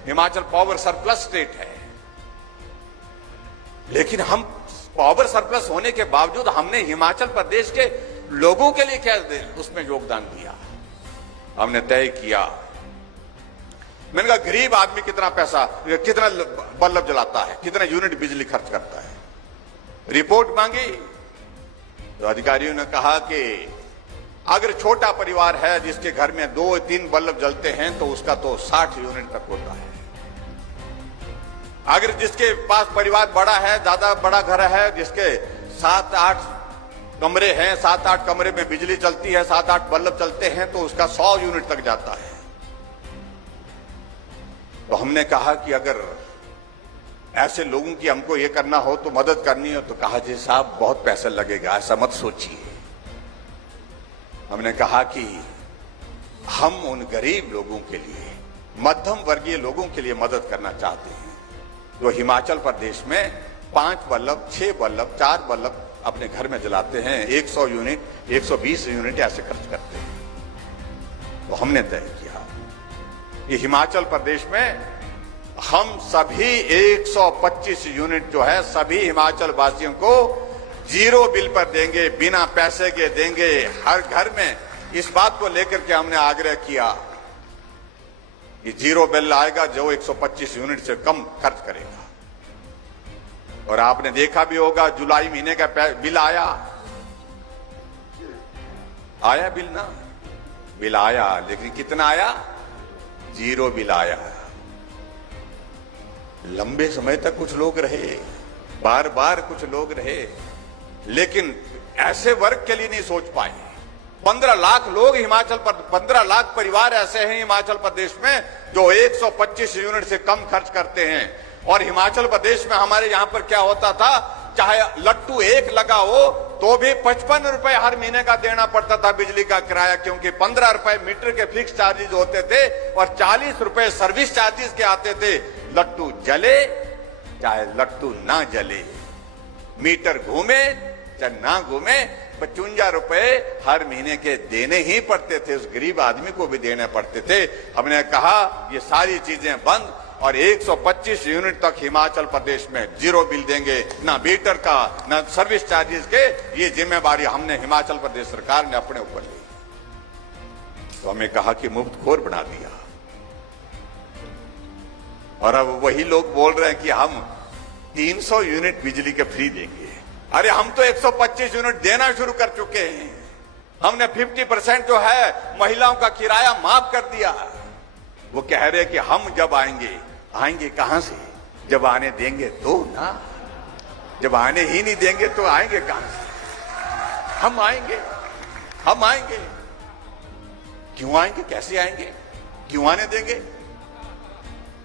हिमाचल पावर सरप्लस स्टेट है। लेकिन हम पावर सरप्लस होने के बावजूद हमने हिमाचल प्रदेश के लोगों के लिए क्या उसमें योगदान दिया। हमने तय किया, मैंने कहा गरीब आदमी कितना पैसा, कितना बल्ब जलाता है, कितना यूनिट बिजली खर्च करता है। रिपोर्ट मांगी तो अधिकारियों ने कहा कि अगर छोटा परिवार है जिसके घर में 2-3 बल्ब जलते हैं तो उसका तो 60 यूनिट तक होता है। अगर जिसके पास परिवार बड़ा है, ज्यादा बड़ा घर है, जिसके 7-8 कमरे हैं, 7-8 कमरे में बिजली चलती है, 7-8 बल्ब चलते हैं, तो उसका 100 यूनिट तक जाता है। तो हमने कहा कि अगर ऐसे लोगों की हमको ये करना हो तो मदद करनी हो, तो कहा जी साहब बहुत पैसा लगेगा, ऐसा मत सोचिए। हमने कहा कि हम उन गरीब लोगों के लिए, मध्यम वर्गीय लोगों के लिए मदद करना चाहते हैं जो हिमाचल प्रदेश में 5 बल्ब, 6 बल्ब, 4 बल्ब अपने घर में जलाते हैं, 100 यूनिट, 120 यूनिट ऐसे खर्च करते हैं। तो हमने तय किया कि हिमाचल प्रदेश में हम सभी 125 यूनिट जो है सभी हिमाचल वासियों को जीरो बिल पर देंगे, बिना पैसे के देंगे हर घर में। इस बात को लेकर के हमने आग्रह किया कि जीरो बिल आएगा जो 125 यूनिट से कम खर्च करेगा। और आपने देखा भी होगा जुलाई महीने का बिल आया बिल ना, बिल आया, लेकिन कितना आया? जीरो बिल आया। लंबे समय तक कुछ लोग रहे, बार बार कुछ लोग रहे, लेकिन ऐसे वर्ग के लिए नहीं सोच पाए। 15 लाख लोग हिमाचल पर, 15 लाख परिवार ऐसे हैं हिमाचल प्रदेश में जो 125 यूनिट से कम खर्च करते हैं। और हिमाचल प्रदेश में हमारे यहां पर क्या होता था, चाहे लट्टू एक लगा हो तो भी 55 रुपए हर महीने का देना पड़ता था बिजली का किराया, क्योंकि 15 रुपए मीटर के फिक्स चार्जेस होते थे और 40 रुपए सर्विस चार्जेस के आते थे। लट्टू जले चाहे लट्टू ना जले, मीटर घूमे चाहे ना घूमे, 55 रुपए हर महीने के देने ही पड़ते थे, उस गरीब आदमी को भी देने पड़ते थे। हमने कहा ये सारी चीजें बंद और 125 यूनिट तक हिमाचल प्रदेश में जीरो बिल देंगे, ना मीटर का ना सर्विस चार्जेस के। ये जिम्मेवारी हमने हिमाचल प्रदेश सरकार ने अपने ऊपर ली। तो हमें कहा कि मुफ्तखोर बना दिया। और अब वही लोग बोल रहे हैं कि हम 300 यूनिट बिजली के फ्री देंगे। अरे हम तो 125 यूनिट देना शुरू कर चुके हैं। हमने 50% जो है महिलाओं का किराया माफ कर दिया। वो कह रहे कि हम जब आएंगे कहां से? जब आने देंगे तो ना, जब आने ही नहीं देंगे तो आएंगे कहां से? हम आएंगे। क्यों आएंगे, कैसे आएंगे, क्यों आने देंगे?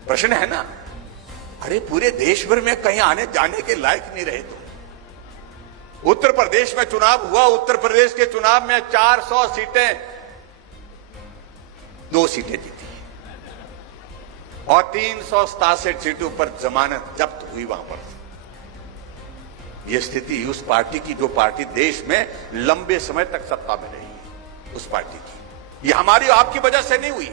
प्रश्न है ना। अरे पूरे देश भर में कहीं आने जाने के लायक नहीं रहे तुम। उत्तर प्रदेश में चुनाव हुआ, उत्तर प्रदेश के चुनाव में 400 सीटें, 2 सीटें जीती और 367 सीटों पर जमानत जब्त हुई वहां पर। यह स्थिति उस पार्टी की जो पार्टी देश में लंबे समय तक सत्ता में रही, उस पार्टी की। यह हमारी आपकी वजह से नहीं हुई,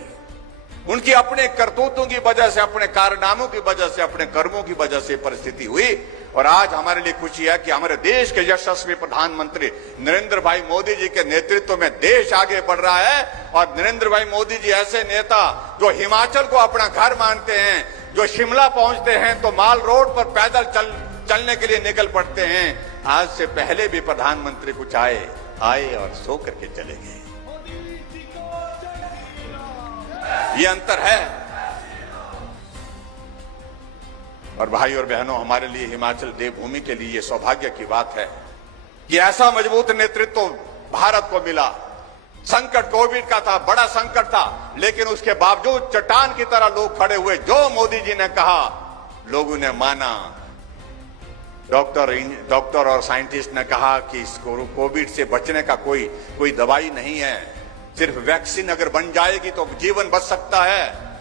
उनकी अपने करतूतों की वजह से, अपने कारनामों की वजह से, अपने कर्मों की वजह से परिस्थिति हुई। और आज हमारे लिए खुशी है कि हमारे देश के यशस्वी प्रधानमंत्री नरेंद्र भाई मोदी जी के नेतृत्व में देश आगे बढ़ रहा है। और नरेंद्र भाई मोदी जी ऐसे नेता जो हिमाचल को अपना घर मानते हैं, जो शिमला पहुंचते हैं तो माल रोड पर पैदल चलने के लिए निकल पड़ते हैं। आज से पहले भी प्रधानमंत्री कुछ आए और सो करके चले गए। ये अंतर है। और भाई और बहनों, हमारे लिए हिमाचल देवभूमि के लिए ये सौभाग्य की बात है कि ऐसा मजबूत नेतृत्व भारत को मिला। संकट कोविड का था, बड़ा संकट था, लेकिन उसके बावजूद चट्टान की तरह लोग खड़े हुए। जो मोदी जी ने कहा लोगों ने माना। डॉक्टर और साइंटिस्ट ने कहा कि इस कोविड से बचने का कोई दवाई नहीं है, सिर्फ वैक्सीन अगर बन जाएगी तो जीवन बच सकता है।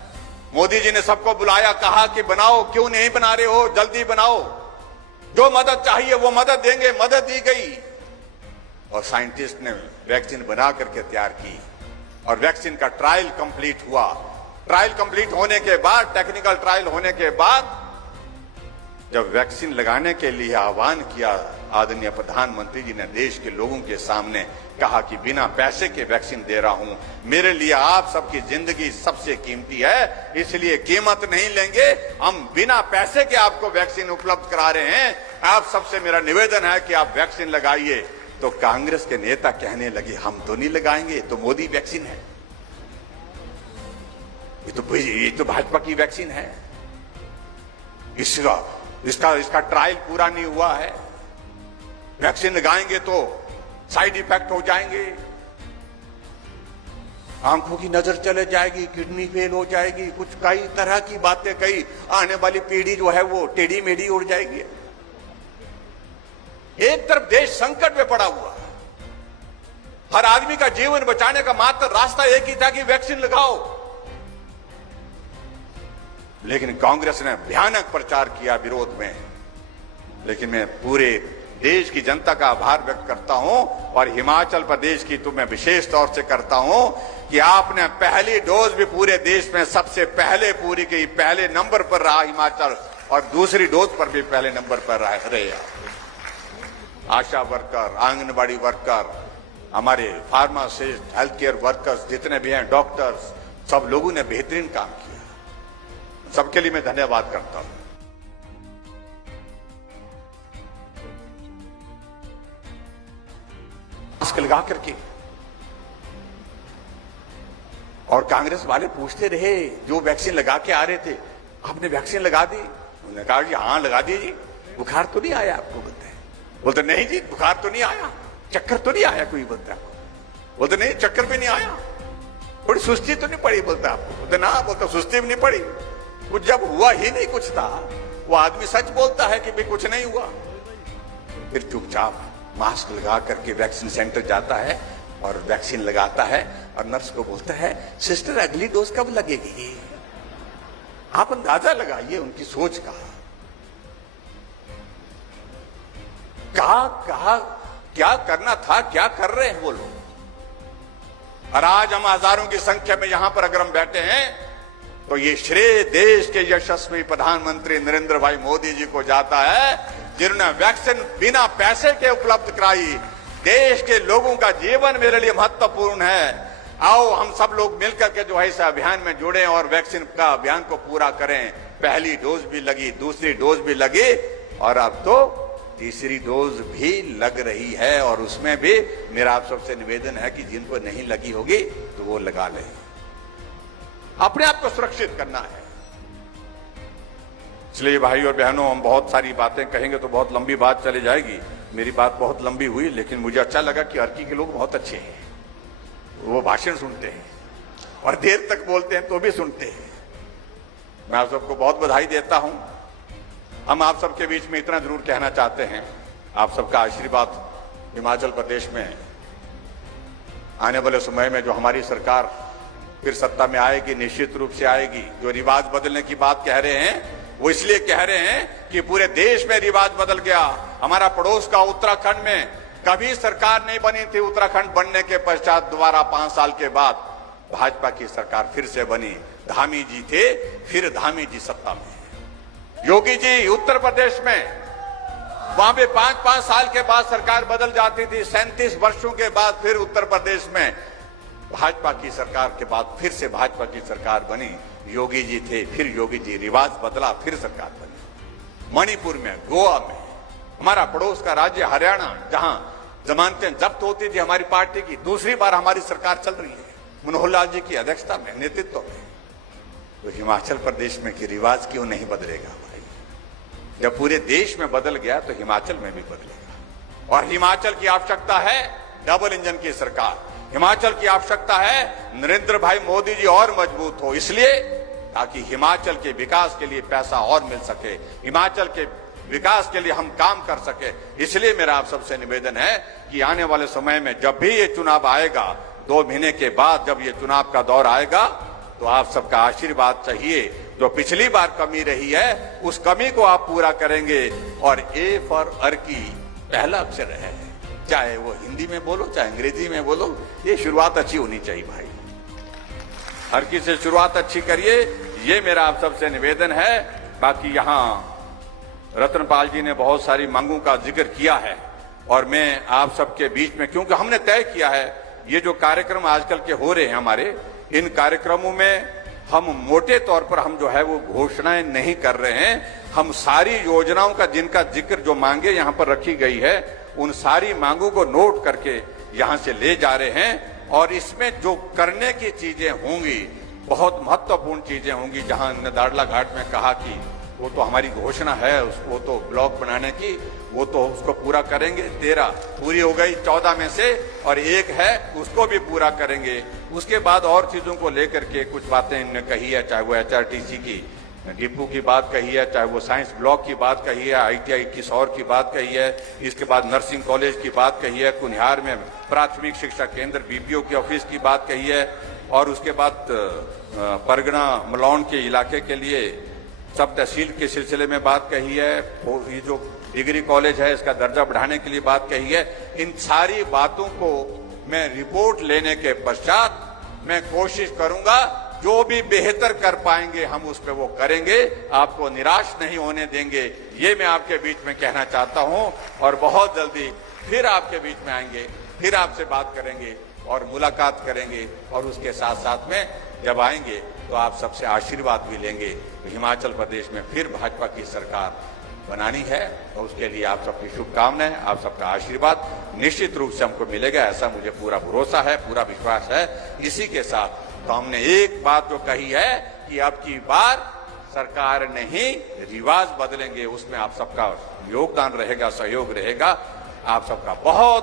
मोदी जी ने सबको बुलाया, कहा कि बनाओ, क्यों नहीं बना रहे हो, जल्दी बनाओ, जो मदद चाहिए वो मदद देंगे। मदद दी गई और साइंटिस्ट ने वैक्सीन बना करके तैयार की और वैक्सीन का ट्रायल कंप्लीट हुआ। ट्रायल कंप्लीट होने के बाद, टेक्निकल ट्रायल होने के बाद, जब वैक्सीन लगाने के लिए आह्वान किया आदरणीय प्रधानमंत्री जी ने देश के लोगों के सामने कहा कि बिना पैसे के वैक्सीन दे रहा हूं, मेरे लिए आप सबकी जिंदगी सबसे कीमती है, इसलिए कीमत नहीं लेंगे, हम बिना पैसे के आपको वैक्सीन उपलब्ध करा रहे हैं। आप सबसे मेरा निवेदन है कि आप वैक्सीन लगाइए। तो कांग्रेस के नेता कहने लगे हम तो नहीं लगाएंगे, ये तो मोदी वैक्सीन है, ये तो भाजपा की वैक्सीन है, इसका ट्रायल पूरा नहीं हुआ है, वैक्सीन लगाएंगे तो साइड इफेक्ट हो जाएंगे, आंखों की नजर चले जाएगी, किडनी फेल हो जाएगी, कुछ कई तरह की बातें कही, आने वाली पीढ़ी जो है वो टेढ़ी मेढ़ी उड़ जाएगी। एक तरफ देश संकट में पड़ा हुआ, हर आदमी का जीवन बचाने का मात्र रास्ता एक ही था कि वैक्सीन लगाओ, लेकिन कांग्रेस ने भयानक प्रचार किया विरोध में। लेकिन मैं पूरे देश की जनता का आभार व्यक्त करता हूं और हिमाचल प्रदेश की तो मैं विशेष तौर से करता हूं कि आपने पहली डोज भी पूरे देश में सबसे पहले पूरी की, पहले नंबर पर रहा हिमाचल, और दूसरी डोज पर भी पहले नंबर पर रहे। आशा वर्कर, आंगनबाड़ी वर्कर, हमारे फार्मासिस्ट, हेल्थ केयर वर्कर्स जितने भी हैं, डॉक्टर्स, सब लोगों ने बेहतरीन काम किया। सबके लिए मैं धन्यवाद करता हूं। मास्क लगा करके, और कांग्रेस वाले पूछते रहे जो वैक्सीन लगा के आ रहे थे, आपने वैक्सीन लगा दी? उन्होंने कहा कि हाँ लगा दी जी। बुखार तो नहीं आया आपको? बोलते नहीं जी बुखार तो नहीं आया, चक्कर तो नहीं आया, कोई बोलता आपको? बोलते नहीं चक्कर भी नहीं आया, थोड़ी सुस्ती तो नहीं पड़ी? बोलता आपको? बोलते ना, बोलता सुस्ती भी नहीं पड़ी, कुछ जब हुआ ही नहीं कुछ था। वो आदमी सच बोलता है कि भाई कुछ नहीं हुआ, फिर चुपचाप मास्क लगा करके वैक्सीन सेंटर जाता है और वैक्सीन लगाता है और नर्स को बोलता है सिस्टर अगली डोज कब लगेगी? आप अंदाजा लगाइए उनकी सोच का। कहा क्या करना था, क्या कर रहे हैं वो लोग। और आज हम हजारों की संख्या में यहां पर अगर हम बैठे हैं तो ये श्रेय देश के यशस्वी प्रधानमंत्री नरेंद्र भाई मोदी जी को जाता है, जिन्होंने वैक्सीन बिना पैसे के उपलब्ध कराई। देश के लोगों का जीवन मेरे लिए महत्वपूर्ण है। आओ हम सब लोग मिलकर के जो है इस अभियान में जुड़े और वैक्सीन का अभियान को पूरा करें। पहली डोज भी लगी, दूसरी डोज भी लगी और अब तो तीसरी डोज भी लग रही है, और उसमें भी मेरा आप सबसे निवेदन है कि जिनको नहीं लगी होगी तो वो लगा लें। अपने आप को सुरक्षित करना है। इसलिए भाई और बहनों, हम बहुत सारी बातें कहेंगे तो बहुत लंबी बात चली जाएगी। मेरी बात बहुत लंबी हुई, लेकिन मुझे अच्छा लगा कि अर्की के लोग बहुत अच्छे हैं। वो भाषण सुनते हैं और देर तक बोलते हैं तो भी सुनते हैं। मैं आप सबको बहुत बधाई देता हूं। हम आप सबके बीच में इतना जरूर कहना चाहते हैं, आप सबका आशीर्वाद हिमाचल प्रदेश में आने वाले समय में जो हमारी सरकार फिर सत्ता में आएगी, निश्चित रूप से आएगी। जो रिवाज बदलने की बात कह रहे हैं वो इसलिए कह रहे हैं कि पूरे देश में रिवाज बदल गया। हमारा पड़ोस का उत्तराखंड में कभी सरकार नहीं बनी थी, उत्तराखंड बनने के पश्चात दोबारा 5 साल के बाद भाजपा की सरकार फिर से बनी। धामी जी थे, फिर धामी जी सत्ता में। योगी जी उत्तर प्रदेश में, वहां पे 5-5 साल के बाद सरकार बदल जाती थी। 37 वर्षों के बाद फिर उत्तर प्रदेश में भाजपा की सरकार के बाद फिर से भाजपा की सरकार बनी। योगी जी थे, फिर योगी जी, रिवाज बदला, फिर सरकार बनी। मणिपुर में, गोवा में, हमारा पड़ोस का राज्य हरियाणा, जहां जमानतें जब्त होती थी हमारी पार्टी की, दूसरी बार हमारी सरकार चल रही है मनोहर लाल जी की अध्यक्षता में, नेतृत्व में। तो हिमाचल प्रदेश में कि रिवाज क्यों नहीं बदलेगा भाई? जब पूरे देश में बदल गया तो हिमाचल में भी बदलेगा। और हिमाचल की आवश्यकता है डबल इंजन की सरकार। हिमाचल की आवश्यकता है नरेंद्र भाई मोदी जी और मजबूत हो, इसलिए ताकि हिमाचल के विकास के लिए पैसा और मिल सके, हिमाचल के विकास के लिए हम काम कर सके। इसलिए मेरा आप सबसे निवेदन है कि आने वाले समय में जब भी ये चुनाव आएगा, 2 महीने के बाद जब ये चुनाव का दौर आएगा, तो आप सबका आशीर्वाद चाहिए। जो पिछली बार कमी रही है उस कमी को आप पूरा करेंगे। और ए फॉर अर्की पहला अक्षर है, चाहे वो हिंदी में बोलो चाहे अंग्रेजी में बोलो, ये शुरुआत अच्छी होनी चाहिए भाई। अर्की से शुरुआत अच्छी करिए, ये मेरा आप सबसे निवेदन है। बाकी यहां रतनपाल जी ने बहुत सारी मांगों का जिक्र किया है और मैं आप सबके बीच में, क्योंकि हमने तय किया है ये जो कार्यक्रम आजकल के हो रहे हैं हमारे, इन कार्यक्रमों में हम मोटे तौर पर हम जो है वो घोषणाएं नहीं कर रहे हैं। हम सारी योजनाओं का जिनका जिक्र जो मांगे यहां पर रखी गई है उन सारी मांगों को नोट करके यहां से ले जा रहे हैं और इसमें जो करने की चीजें होंगी बहुत महत्वपूर्ण चीजें होंगी। जहां दाड़ला घाट में कहा कि वो तो हमारी घोषणा है, वो तो ब्लॉक बनाने की, वो तो उसको पूरा करेंगे, 13 पूरी हो गई 14 में से, और एक है उसको भी पूरा करेंगे। उसके बाद और चीजों को लेकर के कुछ बातें इन्होंने कही है, चाहे वो HRTC की डिपो की बात कही है, चाहे वो साइंस ब्लॉक की बात कही है, ITI किशोर की बात कही है, इसके बाद नर्सिंग कॉलेज की बात कही है, कुनिहार में प्राथमिक शिक्षा केंद्र BPO की ऑफिस की बात कही है, और उसके बाद परगना मलौन के इलाके के लिए सब तहसील के सिलसिले में बात कही है। ये जो डिग्री कॉलेज है इसका दर्जा बढ़ाने के लिए बात कही है। इन सारी बातों को मैं रिपोर्ट लेने के पश्चात मैं कोशिश करूंगा जो भी बेहतर कर पाएंगे हम उस पर वो करेंगे, आपको निराश नहीं होने देंगे। ये मैं आपके बीच में कहना चाहता हूं और बहुत जल्दी फिर आपके बीच में आएंगे, फिर आपसे बात करेंगे और मुलाकात करेंगे, और उसके साथ साथ में जब आएंगे तो आप सबसे आशीर्वाद भी लेंगे। हिमाचल प्रदेश में फिर भाजपा की सरकार बनानी है और उसके लिए आप सबकी शुभकामनाएं, आप सबका आशीर्वाद निश्चित रूप से हमको मिलेगा, ऐसा मुझे पूरा भरोसा है, पूरा विश्वास है। इसी के साथ तो हमने एक बात जो कही है कि अब की बार सरकार नहीं रिवाज बदलेंगे, उसमें आप सबका योगदान रहेगा, सहयोग रहेगा। आप सबका बहुत